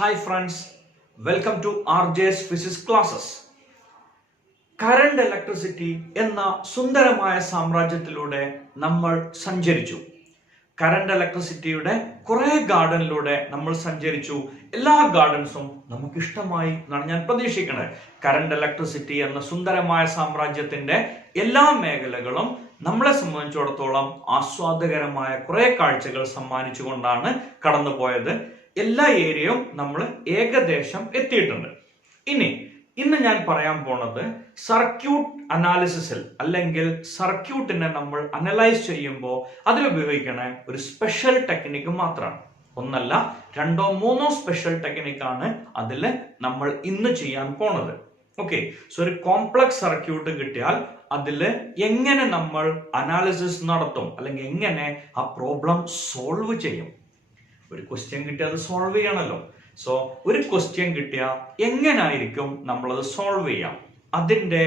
Hi friends, welcome to RJ's Physics Classes. Current electricity എന്ന സുന്ദരമായ സാമ്രാജ്യത്തിലൂടെ നമ്മൾ സഞ്ചരിച്ചു. കറണ്ട് ഇലക്ട്രിസിറ്റിയുടെ കുറെ ഗാർഡനിലൂടെ നമ്മൾ സഞ്ചരിച്ചു. എല്ലാ ഗാർഡൻസും നമുക്ക് ഇഷ്ടമായി എന്നാണ് ഞാൻ പ്രതീക്ഷിക്കുന്നത്. കറണ്ട് ഇലക്ട്രിസിറ്റി എന്ന സുന്ദരമായ സാമ്രാജ്യത്തിന്റെ എല്ലാ മേഖലകളും നമ്മളെ സംബന്ധിച്ചിടത്തോളം ആസ്വാദകരമായ കുറെ കാഴ്ചകൾ സമ്മാനിച്ചുകൊണ്ടാണ് കടന്നുപോയത്. എല്ലാ ഏരിയയും നമ്മൾ ഏകദേശം എത്തിയിട്ടുണ്ട്. ഇന്ന് ഞാൻ പറയാൻ പോണത് സർക്യൂട്ട് അനാലിസിസിൽ അല്ലെങ്കിൽ സർക്യൂട്ടിനെ നമ്മൾ അനലൈസ് ചെയ്യുമ്പോൾ അതിലുപയോഗിക്കണ ഒരു സ്പെഷ്യൽ ടെക്നിക്ക് മാത്രമാണ്. ഒന്നല്ല, രണ്ടോ മൂന്നോ സ്പെഷ്യൽ ടെക്നിക്കാണ് അതിൽ നമ്മൾ ഇന്ന് ചെയ്യാൻ പോണത്. ഓക്കെ, സോ ഒരു കോംപ്ലക്സ് സർക്യൂട്ട് കിട്ടിയാൽ അതിൽ എങ്ങനെ നമ്മൾ അനാലിസിസ് നടത്തും അല്ലെങ്കിൽ എങ്ങനെ ആ പ്രോബ്ലം സോൾവ് ചെയ്യും. ഒരു ക്വസ്റ്റ്യൻ കിട്ടിയാൽ അത് സോൾവ് ചെയ്യണമല്ലോ. സോ ഒരു ക്വസ്റ്റ്യൻ കിട്ടിയാൽ എങ്ങനായിരിക്കും നമ്മളത് സോൾവ് ചെയ്യാം, അതിന്റെ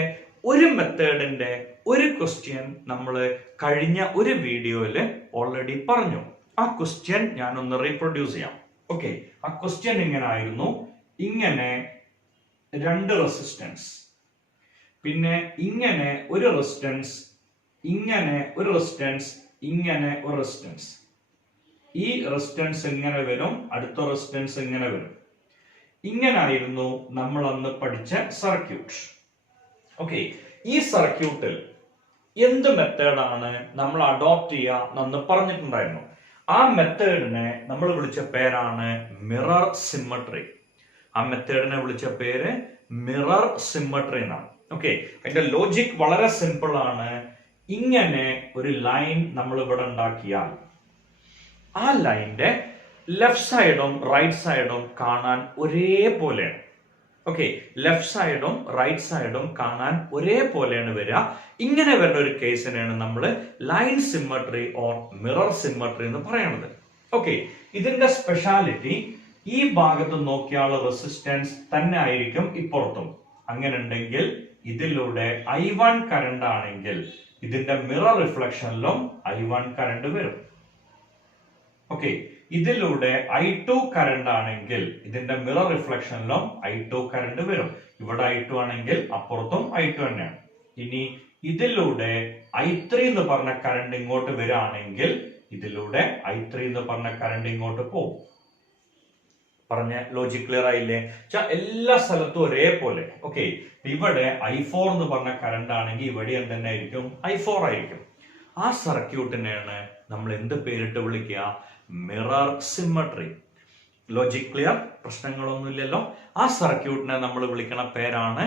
ഒരു മെത്തേഡിന്റെ ഒരു ക്വസ്റ്റ്യൻ നമ്മൾ കഴിഞ്ഞ ഒരു വീഡിയോയിൽ ഓൾറെഡി പറഞ്ഞു. ആ ക്വസ്റ്റ്യൻ ഞാനൊന്ന് റീപ്രൊഡ്യൂസ് ചെയ്യാം. ഓക്കെ, ആ ക്വസ്റ്റ്യൻ ഇങ്ങനായിരുന്നു. ഇങ്ങനെ രണ്ട് റെസിസ്റ്റൻസ്, പിന്നെ ഇങ്ങനെ ഒരു റെസിസ്റ്റൻസ്, ഇങ്ങനെ ഒരു റെസിസ്റ്റൻസ്, ഇങ്ങനെ ഒരു റെസിസ്റ്റൻസ്. ഈ റെസിസ്റ്റൻസ് ഇങ്ങനെ വരും, അടുത്ത റെസിസ്റ്റൻസ് ഇങ്ങനെ വരും. ഇങ്ങനായിരുന്നു നമ്മൾ അന്ന് പഠിച്ച സർക്യൂട്ട്. ഓക്കെ, ഈ സർക്യൂട്ടിൽ എന്ത് മെത്തേഡാണ് നമ്മൾ അഡോപ്റ്റ് ചെയ്യുക എന്ന് പറഞ്ഞിട്ടുണ്ടായിരുന്നു. ആ മെത്തേഡിനെ നമ്മൾ വിളിച്ച പേരാണ് മിറർ സിമ്മട്രി. ആ മെത്തേഡിനെ വിളിച്ച പേര് മിറർ സിമ്മട്രി എന്നാണ്. ഓക്കെ, അതിന്റെ ലോജിക് വളരെ സിമ്പിൾ ആണ്. ഇങ്ങനെ ഒരു ലൈൻ നമ്മൾ ഇവിടെ ഉണ്ടാക്കിയാൽ ആ ലൈനിന്റെ ലെഫ്റ്റ് സൈഡും റൈറ്റ് സൈഡും കാണാൻ ഒരേപോലെയാണ്. ഓക്കെ, ലെഫ്റ്റ് സൈഡും റൈറ്റ് സൈഡും കാണാൻ ഒരേപോലെയാണ് വരിക. ഇങ്ങനെ വരുന്ന ഒരു കേസിനാണ് നമ്മൾ line symmetry or mirror symmetry എന്ന് പറയുന്നത്. ഓക്കെ, ഇതിന്റെ സ്പെഷ്യാലിറ്റി ഈ ഭാഗത്ത് നോക്കിയാൽ റെസിസ്റ്റൻസ് തന്നെ ആയിരിക്കും ഇപ്പുറത്തും. അങ്ങനെ ഉണ്ടെങ്കിൽ ഇതിലൂടെ I1 കറണ്ട് ആണെങ്കിൽ ഇതിന്റെ മിറർ റിഫ്ലക്ഷനിലും I1 കറണ്ട് വരും. ഓക്കെ, ഇതിലൂടെ I2 കറണ്ട് ആണെങ്കിൽ ഇതിന്റെ മിറർ റിഫ്ലക്ഷനിലും I2 കറണ്ട് വരും. ഇവിടെ I2 ആണെങ്കിൽ അപ്പുറത്തും I2 തന്നെയാണ്. ഇനി ഇതിലൂടെ I3 എന്ന് പറഞ്ഞ കറണ്ട് ഇങ്ങോട്ട് വരികയാണെങ്കിൽ ഇതിലൂടെ I3 എന്ന് പറഞ്ഞ കറണ്ട് ഇങ്ങോട്ട് പോകും. പറഞ്ഞ ലോജിക് ക്ലിയർ ആയില്ലേ? എല്ലാ സ്ഥലത്തും ഒരേപോലെ. ഓക്കെ, ഇവിടെ I4 എന്ന് പറഞ്ഞ കറണ്ട് ആണെങ്കിൽ ഇവിടെ തന്നെ ആയിരിക്കും I4 ആയിരിക്കും. ആ സർക്യൂട്ടിനെയാണ് നമ്മൾ എന്ത് പേരിട്ട് വിളിക്കുക? Mirror symmetry. Logic clear? പ്രശ്നങ്ങളൊന്നുമില്ലല്ലോ. ആ സർക്യൂട്ടിനെ നമ്മൾ വിളിക്കണ പേരാണ്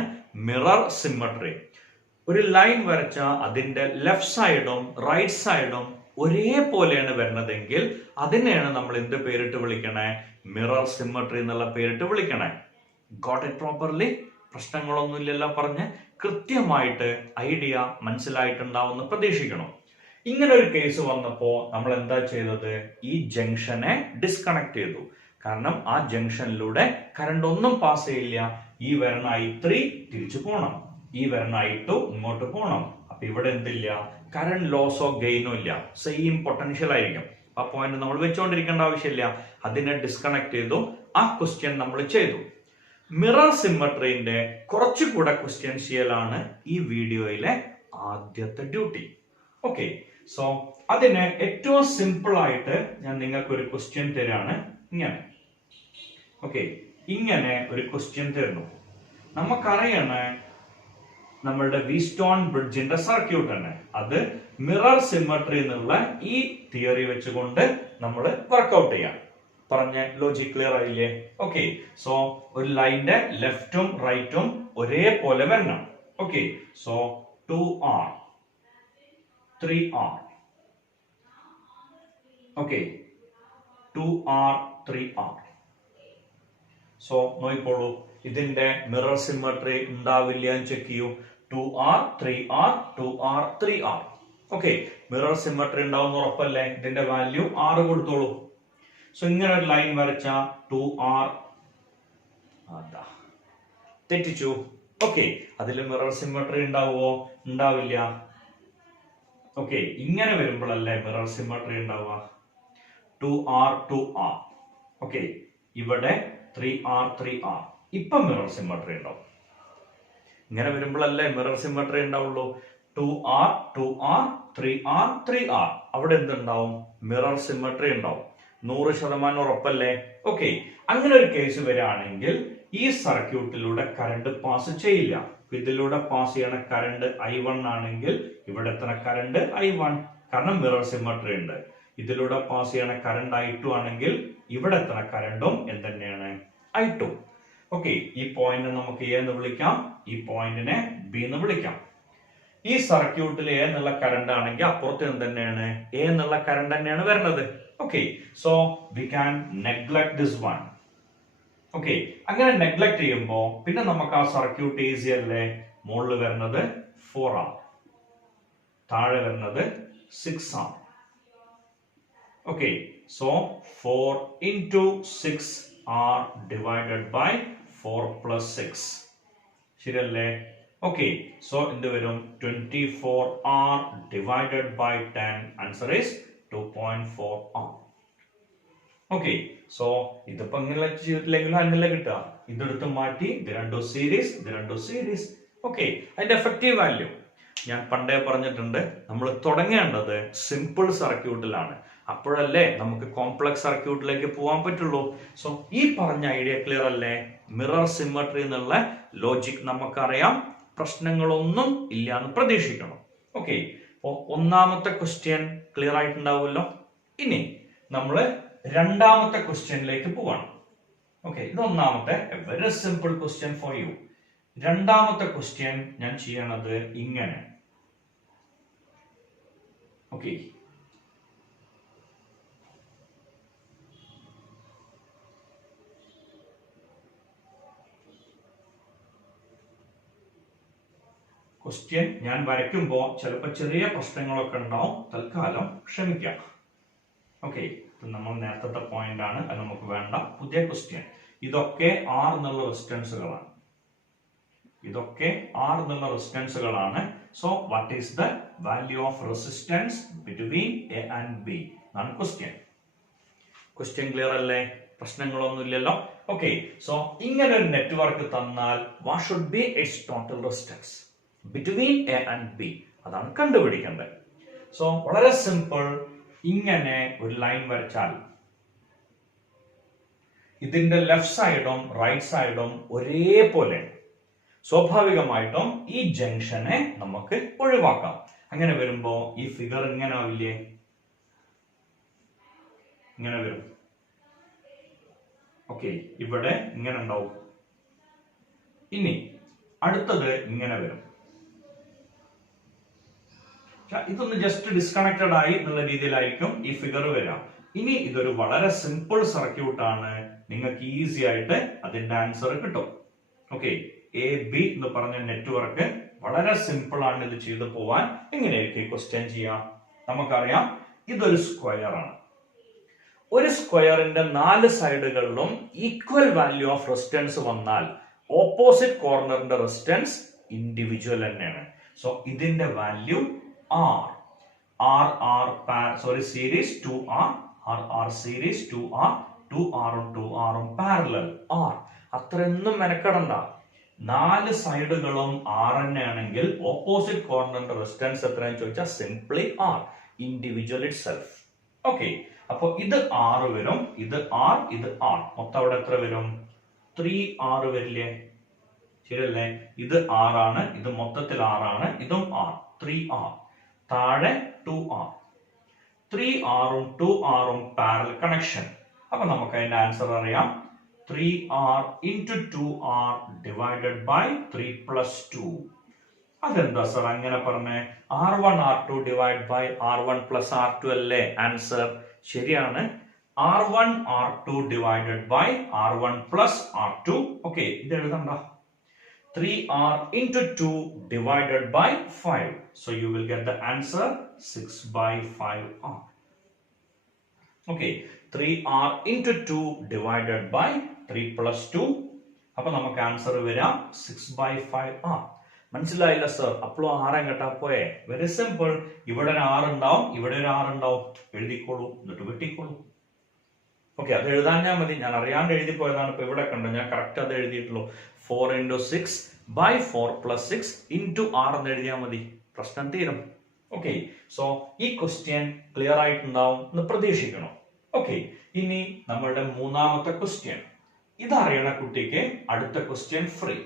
മിറർ സിമ്മട്രി. ഒരു ലൈൻ വരച്ച അതിന്റെ ലെഫ്റ്റ് സൈഡും റൈറ്റ് സൈഡും ഒരേപോലെയാണ് വരുന്നതെങ്കിൽ അതിനെയാണ് നമ്മൾ എന്ത് പേരിട്ട് വിളിക്കണേ? മിറർ സിമ്മട്രി എന്നുള്ള പേരിട്ട് വിളിക്കണേ. Got it properly? പ്രശ്നങ്ങളൊന്നുമില്ലല്ലോ. പറഞ്ഞ് കൃത്യമായിട്ട് ഐഡിയ മനസ്സിലായിട്ടുണ്ടാവുമെന്ന് പ്രതീക്ഷിക്കണം. ഇങ്ങനെ ഒരു കേസ് വന്നപ്പോ നമ്മൾ എന്താ ചെയ്തത്? ഈ ജംഗ്ഷനെ ഡിസ്കണക്ട് ചെയ്തു. കാരണം ആ ജംഗ്ഷനിലൂടെ കറണ്ട് ഒന്നും പാസ് ചെയ്യില്ല. ഈ വരുന്ന I3 തിരിച്ചു പോകണം, ഈ വരുന്ന I2 ഇങ്ങോട്ട് പോകണം. അപ്പൊ ഇവിടെ എന്തില്ല? കറണ്ട് ലോസോ ഗെയിനോ ഇല്ല, സെയിം പൊട്ടൻഷ്യൽ ആയിരിക്കും. ആ പോയിന്റ് നമ്മൾ വെച്ചുകൊണ്ടിരിക്കേണ്ട ആവശ്യമില്ല. അതിനെ ഡിസ്കണക്ട് ചെയ്തു. ആ ക്വസ്റ്റ്യൻ നമ്മൾ ചെയ്തു. മിറർ സിമ്മട്രിന്റെ കുറച്ചുകൂടെ ക്വസ്റ്റ്യൻ ചെയ്യലാണ് ഈ വീഡിയോയിലെ ആദ്യത്തെ ഡ്യൂട്ടി. ഓക്കെ, സോ അതിന് ഏറ്റവും സിമ്പിൾ ആയിട്ട് ഞാൻ നിങ്ങൾക്ക് ഒരു ക്വസ്റ്റ്യൻ തരാണ്. ഇങ്ങനെ, ഓക്കെ, ഇങ്ങനെ ഒരു ക്വസ്റ്റ്യൻ തരുന്നു. നമുക്കറിയണ നമ്മളുടെ വീറ്റ്സ്റ്റോൺ ബ്രിഡ്ജിന്റെ സർക്യൂട്ട് തന്നെ, അത് മിറർ സിമ്മട്രി എന്നുള്ള ഈ തിയറി വെച്ചുകൊണ്ട് നമ്മൾ വർക്ക്ഔട്ട് ചെയ്യാം. പറഞ്ഞ ലോജിക് ക്ലിയർ ആയില്ലേ? ഓക്കെ, സോ ഒരു ലൈനിന്റെ ലെഫ്റ്റും റൈറ്റും ഒരേപോലെ വരണം. Okay, so 2R 3R. Okay, 2R 3R. So നോക്കിക്കോളൂ, ഇതിന്റെ മിറർ സിമ്മട്രി ഉണ്ടാവില്ല എന്ന് ചെക്ക് ചെയ്യൂ. 2R 3R 2R 3R. Okay, mirror symmetry ഉണ്ടാവുന്ന ഉറപ്പല്ലേ? ഇതിന്റെ വാല്യൂ R കൊടുത്തോളൂ. സോ ഇങ്ങനെ ഒരു ലൈൻ വരച്ച 2R തെറ്റിച്ചു. ഓക്കെ, അതിൽ മിറർ സിമ്മട്രി ഉണ്ടാവുമോ? ഉണ്ടാവില്ല. ഓക്കെ, ഇങ്ങനെ വരുമ്പോഴല്ലേ മിറർ സിമ്മട്രി ഉണ്ടാവുക. 2R 2R. ഓക്കെ, ഇവിടെ 3R 3R. ഇപ്പം മിറർ സിമ്മട്രി ഉണ്ടാവും. ഇങ്ങനെ വരുമ്പോഴല്ലേ മിറർ സിമ്മട്രി ഉണ്ടാവുള്ളൂ. 2R 2R 3R 3R. അവിടെ എന്തുണ്ടാവും? മിറർ സിമ്മട്രി ഉണ്ടാവും. 100% ഉറപ്പല്ലേ? ഓക്കെ, അങ്ങനെ ഒരു കേസ് വരികയാണെങ്കിൽ ഈ സർക്യൂട്ടിലൂടെ കറണ്ട് പാസ് ചെയ്യില്ല. ഇതിലൂടെ പാസ് ചെയ്യണ കറണ്ട് I1 ആണെങ്കിൽ ഇവിടെ എത്ര കറണ്ട് I1, കാരണം മിറർ സിമ്മട്രി ഉണ്ട്. ഇതിലൂടെ പാസ് ചെയ്യണ കറണ്ട് I2 ആണെങ്കിൽ ഇവിടെ എത്ര കറണ്ടും എന്തുതന്നെയാണ്? I2. ഓക്കെ, ഈ പോയിന്റ് നമുക്ക് എ എന്ന് വിളിക്കാം, ഈ പോയിന്റിനെ ബി എന്ന് വിളിക്കാം. ഈ സർക്യൂട്ടിൽ എ എന്നുള്ള കറണ്ട് ആണെങ്കിൽ അപ്പുറത്ത് എന്തുതന്നെയാണ്? എ എന്നുള്ള കറണ്ട് തന്നെയാണ് വരുന്നത്. Okay, so we can neglect this one. Okay, അങ്ങനെ നെഗ്ലക്ട് ചെയ്യുമ്പോ പിന്നെ നമുക്ക് ആ സർക്യൂട്ട് ഈസി അല്ലേ? മുകളിൽ വരുന്നത് 4R, താഴെ വരുന്നത് 6R. Okay, so 4 into 6R divided by 4 plus 6. ശരിയല്ലേ? ഓക്കെ, സോ എന്ത് വരും? 24R divided by 10. Answer is 2.4R. Okay, so ഇതിപ്പോ ഇങ്ങനെ ചെയ്തിട്ടില്ലെങ്കിലും അങ്ങനെ കിട്ടുക. ഇതെടുത്ത് മാറ്റി ഇത് രണ്ടോ സീരീസ്, ഇത് രണ്ടോ സീരീസ്. ഓക്കെ, അതിന്റെ എഫക്റ്റീവ് വാല്യൂ ഞാൻ പണ്ടേ പറഞ്ഞിട്ടുണ്ട്. നമ്മൾ തുടങ്ങേണ്ടത് സിമ്പിൾ സർക്യൂട്ടിലാണ്. അപ്പോഴല്ലേ നമുക്ക് കോംപ്ലക്സ് സർക്യൂട്ടിലേക്ക് പോകാൻ പറ്റുള്ളൂ. സോ ഈ പറഞ്ഞ ഐഡിയ ക്ലിയർ അല്ലേ? മിറർ സിമ്മട്രി എന്നുള്ള ലോജിക് നമുക്കറിയാം. പ്രശ്നങ്ങളൊന്നും ഇല്ല എന്ന് പ്രതീക്ഷിക്കണം. ഓക്കെ, അപ്പോ ഒന്നാമത്തെ ക്വസ്റ്റ്യൻ ക്ലിയർ ആയിട്ടുണ്ടാവുമല്ലോ. ഇനി നമ്മള് രണ്ടാമത്തെ ക്വസ്റ്റ്യനിലേക്ക് പോവാണ്. ഓക്കെ, ഇത് ഒന്നാമത്തെ very simple question for you. രണ്ടാമത്തെ ക്വസ്റ്റ്യൻ ഞാൻ ചെയ്യണത് ഇങ്ങനെ. ഓക്കെ, ക്വസ്റ്റ്യൻ ഞാൻ വരയ്ക്കുമ്പോൾ ചിലപ്പോൾ ചെറിയ പ്രശ്നങ്ങളൊക്കെ ഉണ്ടാവും. തൽക്കാലം ക്ഷമിക്കാം. ഓക്കെ, നമ്മൾ നേരത്തെ പോയിന്റ് ആണ്, അത് നമുക്ക് വേണ്ട. പുതിയ ക്വസ്റ്റ്യൻ. ഇതൊക്കെ R എന്നുള്ള റെസിസ്റ്റൻസുകളാണ്. ഇതൊക്കെ R എന്നുള്ള റെസിസ്റ്റൻസുകളാണ്. So what is the value of resistance between A and B എന്നാണ് ക്വസ്റ്റ്യൻ. ക്വസ്റ്റ്യൻ ക്ലിയർ അല്ലേ? പ്രശ്നങ്ങളൊന്നും ഇല്ലല്ലോ. ഓക്കെ, സോ ഇങ്ങനെ ഒരു നെറ്റ്വർക്ക് തന്നാൽ what should be its total resistance between A and B, അതാണ് കണ്ടുപിടിക്കേണ്ടത്. സോ വളരെ സിമ്പിൾ. ഇങ്ങനെ ഒരു ലൈൻ വരച്ചാൽ ഇതിന്റെ ലെഫ്റ്റ് സൈഡും റൈറ്റ് സൈഡും ഒരേപോലെ, സ്വാഭാവികമായിട്ടും ഈ ജംഗ്ഷനെ നമുക്ക് ഒഴിവാക്കാം. അങ്ങനെ വരുമ്പോ ഈ ഫിഗർ ഇങ്ങനെ ആവില്ലേ? ഇങ്ങനെ വരും. ഓക്കെ, ഇവിടെ ഇങ്ങനെ ഉണ്ടാവും. ഇനി അടുത്തത് ഇങ്ങനെ വരും. ഇതൊന്ന് ജസ്റ്റ് ഡിസ്കണക്റ്റഡ് ആയി എന്നുള്ള രീതിയിലായിരിക്കും ഈ ഫിഗർ വരാം. ഇനി ഇതൊരു വളരെ സിമ്പിൾ സർക്യൂട്ട് ആണ്. നിങ്ങൾക്ക് ഈസി ആയിട്ട് അതിന്റെ ആൻസർ കിട്ടും. ഓക്കെ, എ ബി എന്ന് പറഞ്ഞ നെറ്റ്വർക്ക് വളരെ സിമ്പിൾ ആണ്. ഇത് ചെയ്തു പോവാൻ എങ്ങനെയായിരിക്കും ക്വസ്റ്റ്യൻ ചെയ്യാം? നമുക്കറിയാം ഇതൊരു സ്ക്വയർ ആണ്. ഒരു സ്ക്വയറിന്റെ 4 സൈഡുകളിലും ഈക്വൽ വാല്യൂ ഓഫ് റെസിസ്റ്റൻസ് വന്നാൽ ഓപ്പോസിറ്റ് കോർണറിന്റെ റെസിസ്റ്റൻസ് ഇൻഡിവിജ്വൽ തന്നെയാണ്. സോ ഇതിന്റെ value series 2R, R series 2R, 2R ഉം 2R ഉം പാരലൽ R. അത്രയൊന്നും മെനക്കെടണ്ട. 4 സൈഡുകളും R തന്നെ ആണെങ്കിൽ ഓപ്പോസിറ്റ് കോർണറിന്റെ റെസിസ്റ്റൻസ് എത്രയെന്ന് ചോദിച്ചാൽ simply R, individual it self. Okay, അപ്പൊ ഇത് R വരും, ഇത് R, ഇത് R. മൊത്തം അവിടെ എത്ര വരും? 3R വരില്ലേ? ശരിയല്ലേ? ഇത് R ആണ്, ഇത് മൊത്തത്തിൽ R ആണ്, ഇതും R, 3R. താഴെ 2R. 3R ഉം 2R ഉം പാരലൽ കണക്ഷൻ. അപ്പൊ നമുക്ക് അതിന്റെ ആൻസർ അറിയാം. 3R into 2R divided by 3 plus 2. അതെന്താ സർ അങ്ങനെ പറഞ്ഞേ? R1 R2 divide by R1 plus R2 അല്ലേ ആൻസർ? ശരിയാണ്. R1 R2 divided by R1 plus R2. Okay, ഇത് എഴുതണ്ട. 3R into 2 divided by 5. So you will get the answer 6 by 5R. Okay, 3R into 2 divided by 3 plus 2. അപ്പൊ നമുക്ക് answer വരാം 6 by 5R. മനസ്സിലായില്ല sir? അപ്പോൾ R എങ്ങട്ടാ പോയെ? Very simple. ഇവിടെ ഒരു R ഉണ്ടാവും, ഇവിടെ ഒരു R ഉണ്ടാവും. എഴുതിക്കോളൂ, എന്നിട്ട് വെട്ടിക്കോളൂ. ഓക്കെ, അത് എഴുതാൻ ഞാൻ മതി, ഞാൻ അറിയാണ്ട് എഴുതി പോയതാണ്. ഇപ്പൊ ഇവിടെ കണ്ടോ, ഞാൻ കറക്റ്റ് അത് എഴുതിയിട്ടുള്ളൂ. 4 × 6/4 + 6 × r എന്ന് എഴുതിയാൽ മതി, പ്രശ്നം തീരും. ഓക്കെ, സോ ഈ ക്വസ്റ്റ്യൻ ക്ലിയർ ആയിട്ടുണ്ടാവും എന്ന് പ്രതീക്ഷിക്കണം. ഓക്കെ, ഇനി നമ്മളുടെ മൂന്നാമത്തെ ക്വസ്റ്റ്യൻ, ഇതറിയണ കുട്ടിക്ക് അടുത്ത ക്വസ്റ്റ്യൻ ഫ്രീ.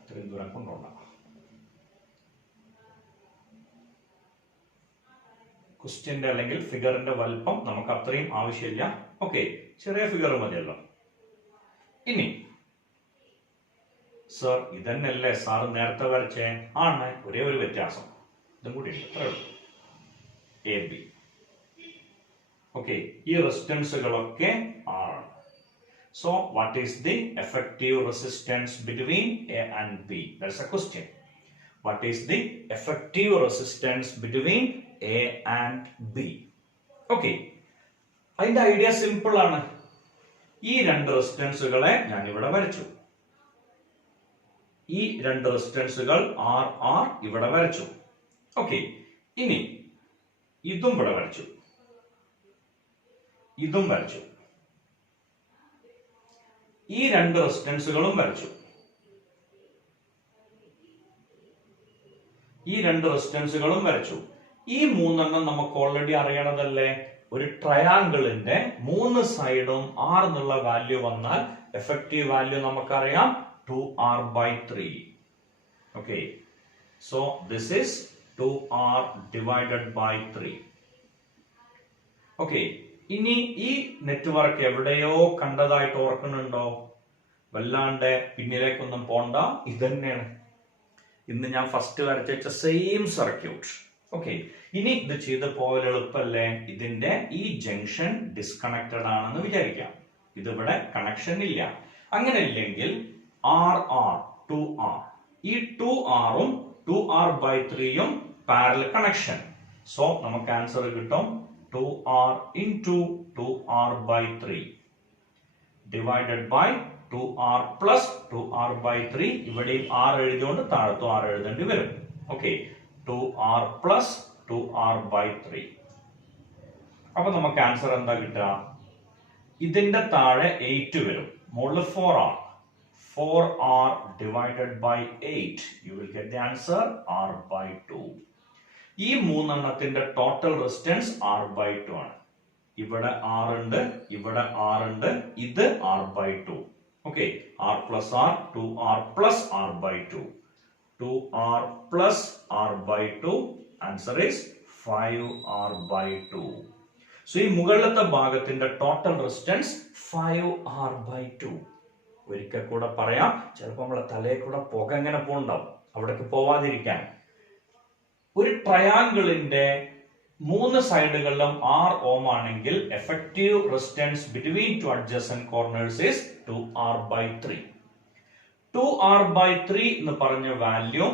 ഇത്രയും ദൂരം കൊണ്ടുപോകണം. ക്വസ്റ്റ്യന്റെ അല്ലെങ്കിൽ ഫിഗറിന്റെ വലുപ്പം നമുക്ക് അത്രയും ആവശ്യമില്ല. ഓക്കെ, ചെറിയ ഫിഗർ മതിയല്ലോ. ഇനി സർ ഇതന്നെയല്ലേ സാർ നേരത്തെ വരച്ചേ? ആണ്, ഒരേ ഒരു വ്യത്യാസം, ഇതും കൂടി ഉണ്ട്. AB. ഓക്കെ, ഈ റെസിസ്റ്റൻസുകളൊക്കെ R ആണ്. So what is the effective resistance between A and B? That's a question. What is the effective resistance between A and B? Okay, അതിന്റെ ഐഡിയ സിമ്പിൾ ആണ്. ഈ രണ്ട് റെസിസ്റ്റൻസുകളെ ഞാൻ ഇവിടെ വരച്ചു. ഈ രണ്ട് റെസിസ്റ്റൻസുകൾ R ഇവിടെ വരച്ചു. ഓക്കെ, ഇനി ഇതും ഇവിടെ വരച്ചു, ഇതും വരച്ചു, ഈ രണ്ട് റെസിസ്റ്റൻസുകളും വരച്ചു, ഈ രണ്ട് റെസിസ്റ്റൻസുകളും വരച്ചു. ഈ മൂന്നെണ്ണം നമുക്ക് ഓൾറെഡി അറിയണതല്ലേ. ഒരു ട്രയാങ്കിളിന്റെ 3 സൈഡും R എന്നുള്ള വാല്യൂ വന്നാൽ എഫക്റ്റീവ് വാല്യൂ നമുക്കറിയാം 2R/3. Okay, so this is 2R / 3. Okay, ഇനി ഈ നെറ്റ്വർക്ക് എവിടെയോ കണ്ടതായിട്ട് ഓർക്കുന്നുണ്ടോ? വല്ലാണ്ട് പിന്നിലേക്കൊന്നും പോണ്ട, ഇതന്നെയാണ് ഇന്ന് ഞാൻ ഫസ്റ്റ് വരച്ച സെയിം സർക്യൂട്ട്. ഓക്കെ, ഇനി ഇത് ചെയ്ത് പോയാൽ എളുപ്പല്ലേ? ഇതിന്റെ ഈ ജംഗ്ഷൻ ഡിസ്കണക്റ്റഡ് ആണെന്ന് വിചാരിക്കാം, ഇതിവിടെ കണക്ഷൻ ഇല്ല. അങ്ങനെ ഇല്ലെങ്കിൽ R 2R, ഈ 2R-ഉം 2R/3-യും പാരലൽ കണക്ഷൻ. സോ നമുക്ക് ആൻസർ കിട്ടും 2R × 2R/3 divided by 2R + 2R/3. ഇവിടെയും R എഴുതിയോണ്ട് താഴത്തും R എഴുതേണ്ടി വരും. Okay, 2R + 2R/3. അപ്പൊ നമുക്ക് ആൻസർ എന്താ കിട്ടുക? ഇതിന്റെ താഴെ 8 വരും, മുകളിൽ 4R. 4R divided by 8. You will get the answer R/2. ഈ മൂന്നെണ്ണത്തിന്റെ ടോട്ടൽ റെസിസ്റ്റൻസ് R/2 ആണ്. ഇവിടെ R ഉണ്ട്, ഇവിടെ R ഉണ്ട്, ഇത് R/2. Okay, R + R, 2R + R/2. 2R + R/2. Answer is 5R/2. So ഈ മുകളിലത്തെ ഭാഗത്തിന്റെ ടോട്ടൽ റെസിസ്റ്റൻസ് 5R/2. ഒരിക്കൽ കൂടെ പറയാം, ചിലപ്പോൾ നമ്മളെ തലയിൽ കൂടെ പുക എങ്ങനെ പോണ്ടാവും, അവിടേക്ക് പോവാതിരിക്കാൻ. ഒരു ട്രയാങ്കിളിന്റെ 3 സൈഡുകളിലും R ഓം ആണെങ്കിൽ effective resistance between 2 adjacent corners is 2R/3. 2R/3 എന്ന് പറഞ്ഞ വാല്യൂ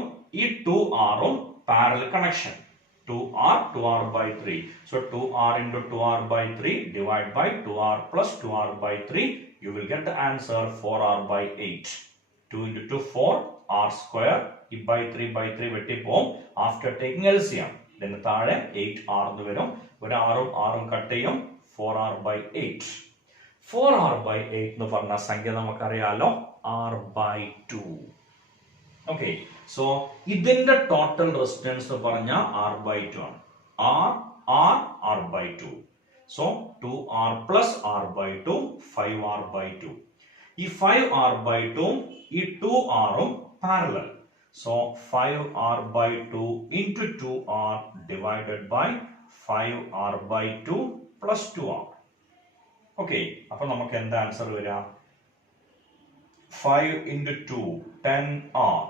ഈ 2R-ഉം parallel connection. 2R/3. So 2R × 2R/3 divided by 2R + 2R/3. You will get the answer 4R/8. 2 × 2 4, R². ഈ /3 വെട്ടിപ്പോവും. ആഫ്റ്റർ ടേക്കിംഗ് LCM ഇതിന് താഴെ 8R എന്ന് വരും. ഒരു R-ഉം കട്ട് ചെയ്യും. 4R/8. 4R/8 എന്ന് പറഞ്ഞ സംഖ്യ നമുക്കറിയാലോ, R/2. ഓക്കെ, സോ ഇതിന്റെ ടോട്ടൽ റെസിസ്റ്റൻസ് എന്ന് പറഞ്ഞാൽ R/2 ആണ്. R/2. So 2R + R/2, 5R/2. ഈ 5R/2 ഈ 2R-ഉം പാരലൽ. So 5R/2 × 2R divided by 5R/2 + 2R. Okay, അപ്പൊ നമുക്ക് എന്താ ആൻസർ വരിക? 5 × 2 10R.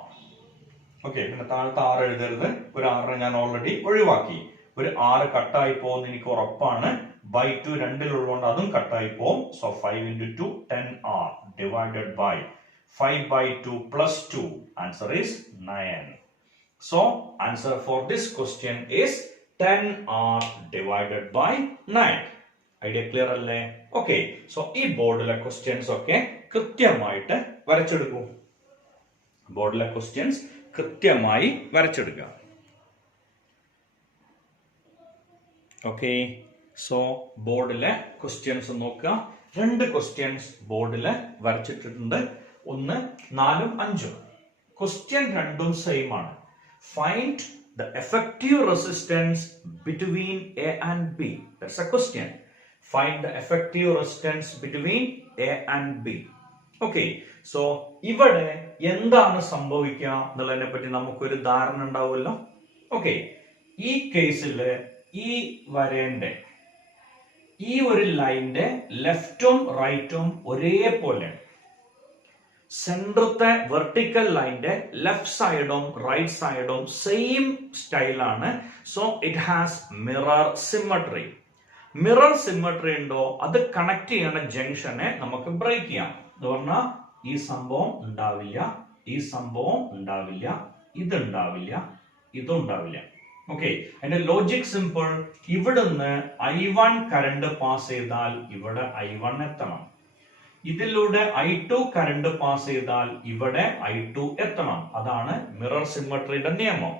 ഓക്കെ, പിന്നെ താഴത്തെ R എഴുതരുത്, ഒരു R ഞാൻ ഓൾറെഡി ഒഴിവാക്കി. ഒരു R കട്ടായി പോകുന്ന എനിക്ക് ഉറപ്പാണ്. /2 രണ്ടിലുള്ളതുകൊണ്ട് അതും കട്ടായി പോകും. So 5 × 2 10R divided by 5/2 + 2. Answer is 9. So answer for this question is 10R divided by 9. Idea clear അല്ലേ? ഓക്കെ, സോ ഈ ബോർഡിലെ ക്വസ്റ്റ്യൻസ് ഒക്കെ കൃത്യമായിട്ട് വരച്ചെടുക്കൂ. ബോർഡിലെ ക്വസ്റ്റ്യൻസ് കൃത്യമായി വരച്ചെടുക്കുക. ഓക്കെ, സോ ബോർഡിലെ ക്വസ്റ്റ്യൻസ് നോക്കുക. 2 ക്വസ്റ്റ്യൻസ് ബോർഡിൽ വരച്ചിട്ടുണ്ട്. 1, 4, 5. ക്വസ്റ്റ്യൻ രണ്ടും സെയിം ആണ്. Find the effective resistance between A and B. That's a question. Find the effective resistance between A and B. Okay, so ഇവിടെ എന്താണ് സംഭവിക്കുക എന്നുള്ളതിനെ പറ്റി നമുക്കൊരു ധാരണ ഉണ്ടാവുമല്ലോ. ഓക്കെ, ഈ കേസിൽ ഈ വരേന്റെ ഈ ഒരു ലൈനിന്റെ ലെഫ്റ്റും റൈറ്റും ഒരേപോലെ, സെൻട്രത്തെ വെർട്ടിക്കൽ ലൈനിന്റെ ലെഫ്റ്റ് സൈഡും റൈറ്റ് സൈഡും സെയിം സ്റ്റൈലാണ്. So it has mirror symmetry. Mirror symmetry ഉണ്ടോ അത് കണക്ട് ചെയ്യുന്ന ജംഗ്ഷനെ നമുക്ക് ബ്രേക്ക് ചെയ്യാം. എന്ന് പറഞ്ഞാൽ ഈ സംഭവം ഉണ്ടാവില്ല, ഈ സംഭവം ഉണ്ടാവില്ല, ഇതുണ്ടാവില്ല, ഇതുണ്ടാവില്ല. ഓക്കെ, അതിന്റെ ലോജിക് സിമ്പിൾ. ഇവിടുന്ന് I1 കറണ്ട് പാസ് ചെയ്താൽ ഇവിടെ I1 എത്തണം. ഇതിലൂടെ I2 കറണ്ട് പാസ് ചെയ്താൽ ഇവിടെ I2 എത്തണം. അതാണ് മിറർ സിമ്മട്രിയുടെ നിയമം.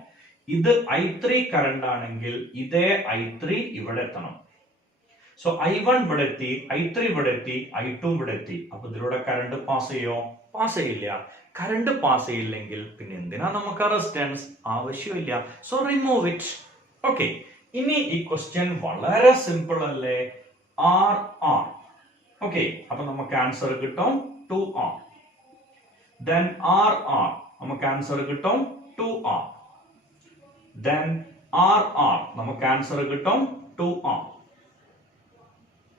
ഇത് I3 കറണ്ട് ആണെങ്കിൽ ഇതേ I3 ഇവിടെ എത്തണം. സോ I1 ഇവിടെ എത്തി, I3 ഇവിടെ എത്തി, I2 ഇവിടെ എത്തി. അപ്പൊ ഇതിലൂടെ കറണ്ട് പാസ് ചെയ്യോ? പാസ് ചെയ്യില്ല. കറണ്ട് പാസ് ചെയ്യില്ലെങ്കിൽ പിന്നെ എന്തിനാ നമുക്ക് റെസിസ്റ്റൻസ്? ആവശ്യമില്ല. So remove it. ഓക്കെ, ഇനി ഈ ക്വസ്റ്റ്യൻ വളരെ സിമ്പിൾ അല്ലേ? R R. ഓക്കെ, അപ്പൊ നമുക്ക് ആൻസർ കിട്ടും 2R. Then RR നമുക്ക് ആൻസർ കിട്ടും 2R. Then RR നമുക്ക് ആൻസർ കിട്ടും 2R.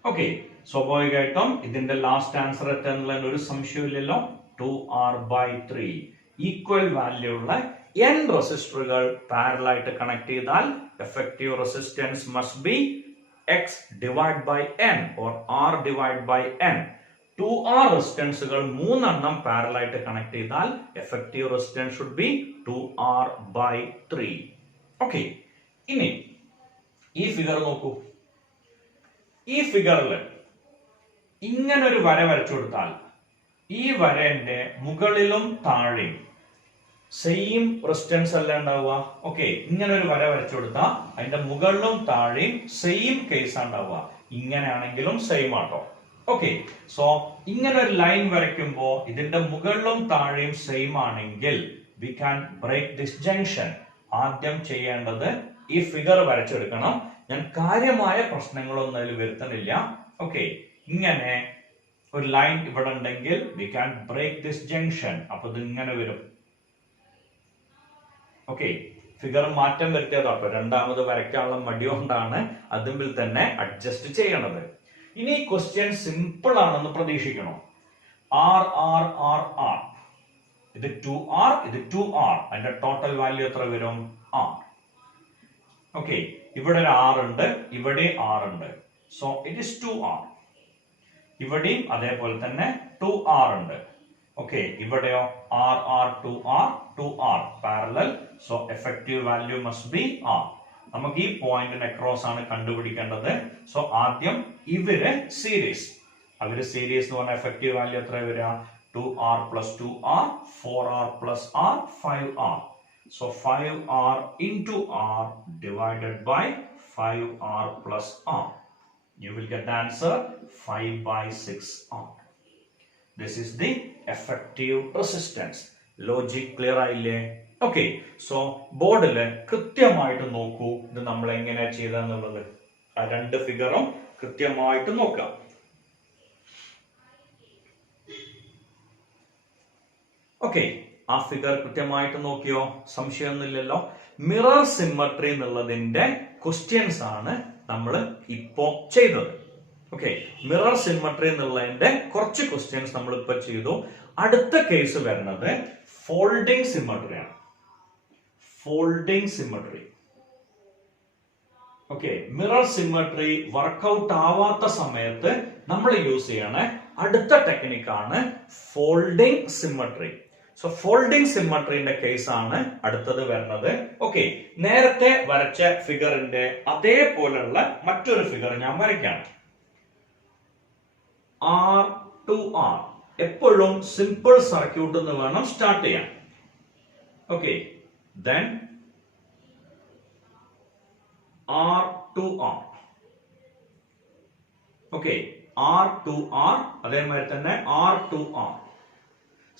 ഓക്കെ, സ്വാഭാവികമായിട്ടും ഇതിന്റെ ലാസ്റ്റ് ആൻസർ എത്തുന്നതിൽ ഒരു സംശയമില്ലല്ലോ. 2R/3 ഈക്വൽ വാല്യൂ ഉള്ള n റെസിസ്റ്ററുകൾ പാരലൽ ആയിട്ട് കണക്ട് ചെയ്താൽ effective resistance must be X divided by N or R divided by N. 2R റെസിസ്റ്റൻസുകൾ 3 എണ്ണം പാരലൽ ആയിട്ട് കണക്ട് ചെയ്താൽ effective resistance should be 2R/3. Okay, ഇനി ഈ ഫിഗർ നോക്കൂ. ഈ ഫിഗറിൽ ഇങ്ങനെ ഒരു വര വരച്ചു കൊടുത്താൽ ഈ വരന്റെ മുകളിലും താഴെയും സെയിം റെസിസ്റ്റൻസ് അല്ല ഉണ്ടാവുക. ഓക്കെ, ഇങ്ങനെ ഒരു വര വരച്ചു കൊടുത്താൽ അതിന്റെ മുകളിലും താഴെയും സെയിം കേസ് ഉണ്ടാവുക. ഇങ്ങനെയാണെങ്കിലും സെയിം ആട്ടോ. ഓക്കെ, സോ ഇങ്ങനെ ഒരു ലൈൻ വരയ്ക്കുമ്പോ ഇതിന്റെ മുകളിലും താഴെയും സെയിം ആണെങ്കിൽ we can break this junction. ആദ്യം ചെയ്യേണ്ടത് ഈ ഫിഗർ വരച്ചെടുക്കണം. ഞാൻ കാര്യമായ പ്രശ്നങ്ങളൊന്നും അതിൽ വരുത്തണില്ല. ഓക്കെ, ഇങ്ങനെ ഒരു ലൈൻ ഇവിടെ ഉണ്ടെങ്കിൽ we can break this junction. അപ്പൊ ഇത് ഇങ്ങനെ വരും. ഓക്കെ, ഫിഗർ മാറ്റം വരുത്തിയതാട്ടോ. രണ്ടാമത് വരയ്ക്കാനുള്ള മടി കൊണ്ടാണ് അതിൽ തന്നെ അഡ്ജസ്റ്റ് ചെയ്യണത്. ഇനി ക്വസ്റ്റ്യൻ സിമ്പിൾ ആണെന്ന് പ്രതീക്ഷിക്കണം. ആർ ആർ ആർ ആർ, ഇത് 2R, ഇത് 2R. അതിന്റെ ടോട്ടൽ വാല്യൂ എത്ര വരും? R. ഓക്കെ, ഇവിടെ ഒരു R ഉണ്ട്, ഇവിടെ R ഉണ്ട്. So it is 2R. ഇവിടെയും അതേപോലെ തന്നെ 2R ഉണ്ട്. ഓക്കെ, ഇവിടെയോ R 2R parallel. So effective value must be R. നമുക്ക് ഈ പോയിന്റിന് അക്രോസ് ആണ് കണ്ടുപിടിക്കേണ്ടത്. സോ ആദ്യം ഇവര് സീരീസ്, അവര് സീരീസ് എന്ന് പറഞ്ഞ എഫക്റ്റീവ് വാല്യൂ എത്ര വരിക? 2R + 2R, 4R + R, 5R. So 5R into R divided by 5R + R. You will get the answer 5/6R. This is the effective resistance. Logic clear ആയില്ലേ? Okay, so ബോർഡില് കൃത്യമായിട്ട് നോക്കൂ ഇത് നമ്മൾ എങ്ങനെ ചെയ്തെന്നുള്ളത്. ആ രണ്ട് ഫിഗറും കൃത്യമായിട്ട് നോക്കാം. ഓക്കെ, ആ ഫിഗർ കൃത്യമായിട്ട് നോക്കിയോ? സംശയമൊന്നുമില്ലല്ലോ. മിറർ സിമ്മട്രി എന്നുള്ളതിന്റെ ക്വസ്റ്റ്യൻസ് ആണ് നമ്മൾ ഇപ്പോ ചെയ്തത്. ഓക്കെ, മിറർ സിമ്മട്രി എന്നുള്ളതിന്റെ കുറച്ച് ക്വസ്റ്റ്യൻസ് നമ്മൾ ഇപ്പൊ ചെയ്തു. അടുത്ത കേസ് വരുന്നത് ഫോൾഡിംഗ് സിമ്മട്രിയാണ്. Folding symmetry. Okay, mirror symmetry work out ആവാത്ത സമയത്ത് നമ്മൾ യൂസ് ചെയ്യണ അടുത്ത ടെക്നിക്കാണ് ഫോൾഡിംഗ് സിമ്മട്രി. സോ ഫോൾഡിംഗ് സിമ്മട്രിന്റെ കേസ് ആണ് അടുത്തത് വരുന്നത്. ഓക്കെ, നേരത്തെ വരച്ച ഫിഗറിന്റെ അതേപോലുള്ള മറ്റൊരു ഫിഗർ ഞാൻ വരയ്ക്കാം. R to R. എപ്പോഴും സിമ്പിൾ സർക്യൂട്ട് എന്ന് വേണം സ്റ്റാർട്ട് ചെയ്യാൻ. Okay, then R to R. Okay, R2R, അതേമാതിരി തന്നെ R2R.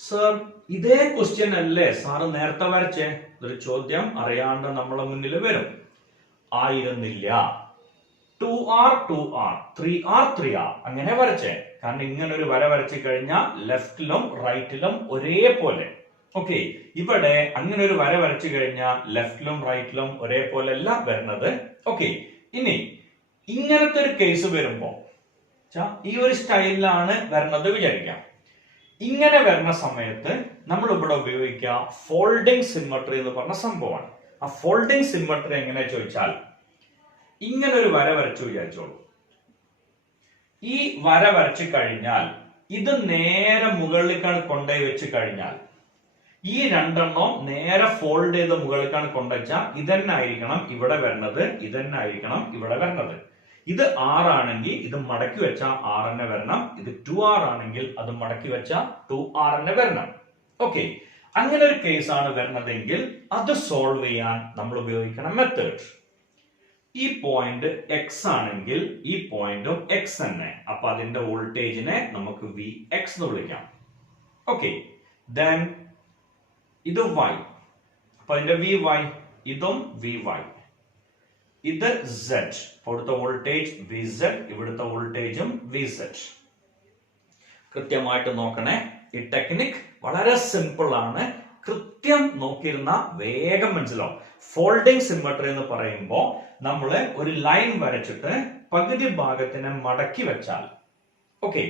സർ, ഇതേ ക്വസ്റ്റ്യൻ അല്ലേ സാറ് നേരത്തെ വരച്ചേ? ഒരു ചോദ്യം അറിയാണ്ട് നമ്മളെ മുന്നിൽ വരും. ആയിരുന്നില്ല. 2R 2R 3R 3R അങ്ങനെ വരച്ചേ. കാരണം ഇങ്ങനെ ഒരു വര വരച്ചു കഴിഞ്ഞാൽ ലെഫ്റ്റിലും റൈറ്റിലും ഒരേപോലെ. ഓക്കെ, ഇവിടെ അങ്ങനെ ഒരു വര വരച്ചു കഴിഞ്ഞാൽ ലെഫ്റ്റിലും റൈറ്റിലും ഒരേപോലെ അല്ല വരുന്നത്. ഓക്കെ, ഇനി ഇങ്ങനത്തെ ഒരു കേസ് വരുമ്പോ ഈ ഒരു സ്റ്റൈലിലാണ് വരുന്നത് വിചാരിക്കാം. ഇങ്ങനെ വരുന്ന സമയത്ത് നമ്മൾ ഇവിടെ ഉപയോഗിക്കുക ഫോൾഡിംഗ് സിമ്മട്രി എന്ന് പറഞ്ഞ സംഭവമാണ്. ആ ഫോൾഡിംഗ് സിമ്മട്രി എങ്ങനെ ചോദിച്ചാൽ, ഇങ്ങനെ ഒരു വര വരച്ചു വിചാരിച്ചോളൂ. ഈ വര വരച്ചു കഴിഞ്ഞാൽ ഇത് നേരെ മുകളിലേക്കാണ് കൊണ്ടുപോയി വെച്ച് കഴിഞ്ഞാൽ ഈ രണ്ടെണ്ണം നേരെ ഫോൾഡ് ചെയ്ത് മുകളിലേക്കാണ് കൊണ്ടുവച്ചാൽ ഇതന്നെ ആയിരിക്കണം ഇവിടെ വരുന്നത്, ഇതന്നെ ആയിരിക്കണം ഇവിടെ വരുന്നത്. ഇത് 6 ആണെങ്കിൽ ഇത് മടക്കി വെച്ചാൽ 6 തന്നെ വരണം. ഇത് 2R ആണെങ്കിൽ അത് മടക്കി വെച്ചാൽ 2R തന്നെ വരണം. ഓക്കെ, അങ്ങനെ ഒരു കേസാണ് വരുന്നതെങ്കിൽ അത് സോൾവ് ചെയ്യാൻ നമ്മൾ ഉപയോഗിക്കണം മെത്തേഡ്. ഈ പോയിന്റ് എക്സ് ആണെങ്കിൽ ഈ പോയിന്റും എക്സ് തന്നെ. അപ്പൊ അതിന്റെ വോൾട്ടേജിനെ നമുക്ക് Vx എന്ന് വിളിക്കാം. ഓക്കെ, ദെൻ ഇത് y, അപ്പൊ അതിന്റെ Vy, ഇതും Vy. ഇത് Z, അവിടുത്തെ വോൾട്ടേജ് Vz, ഇവിടുത്തെ വോൾട്ടേജും Vz. കൃത്യമായിട്ട് നോക്കണേ. ഈ ടെക്നിക് വളരെ സിമ്പിൾ ആണ്. കൃത്യം നോക്കിയിരുന്ന വേഗം മനസ്സിലാവും. ഫോൾഡിംഗ് സിമ്മട്രി എന്ന് പറയുമ്പോൾ നമ്മള് ഒരു ലൈൻ വരച്ചിട്ട് പകുതി ഭാഗത്തിനെ മടക്കി വെച്ചാൽ, ഓക്കെ,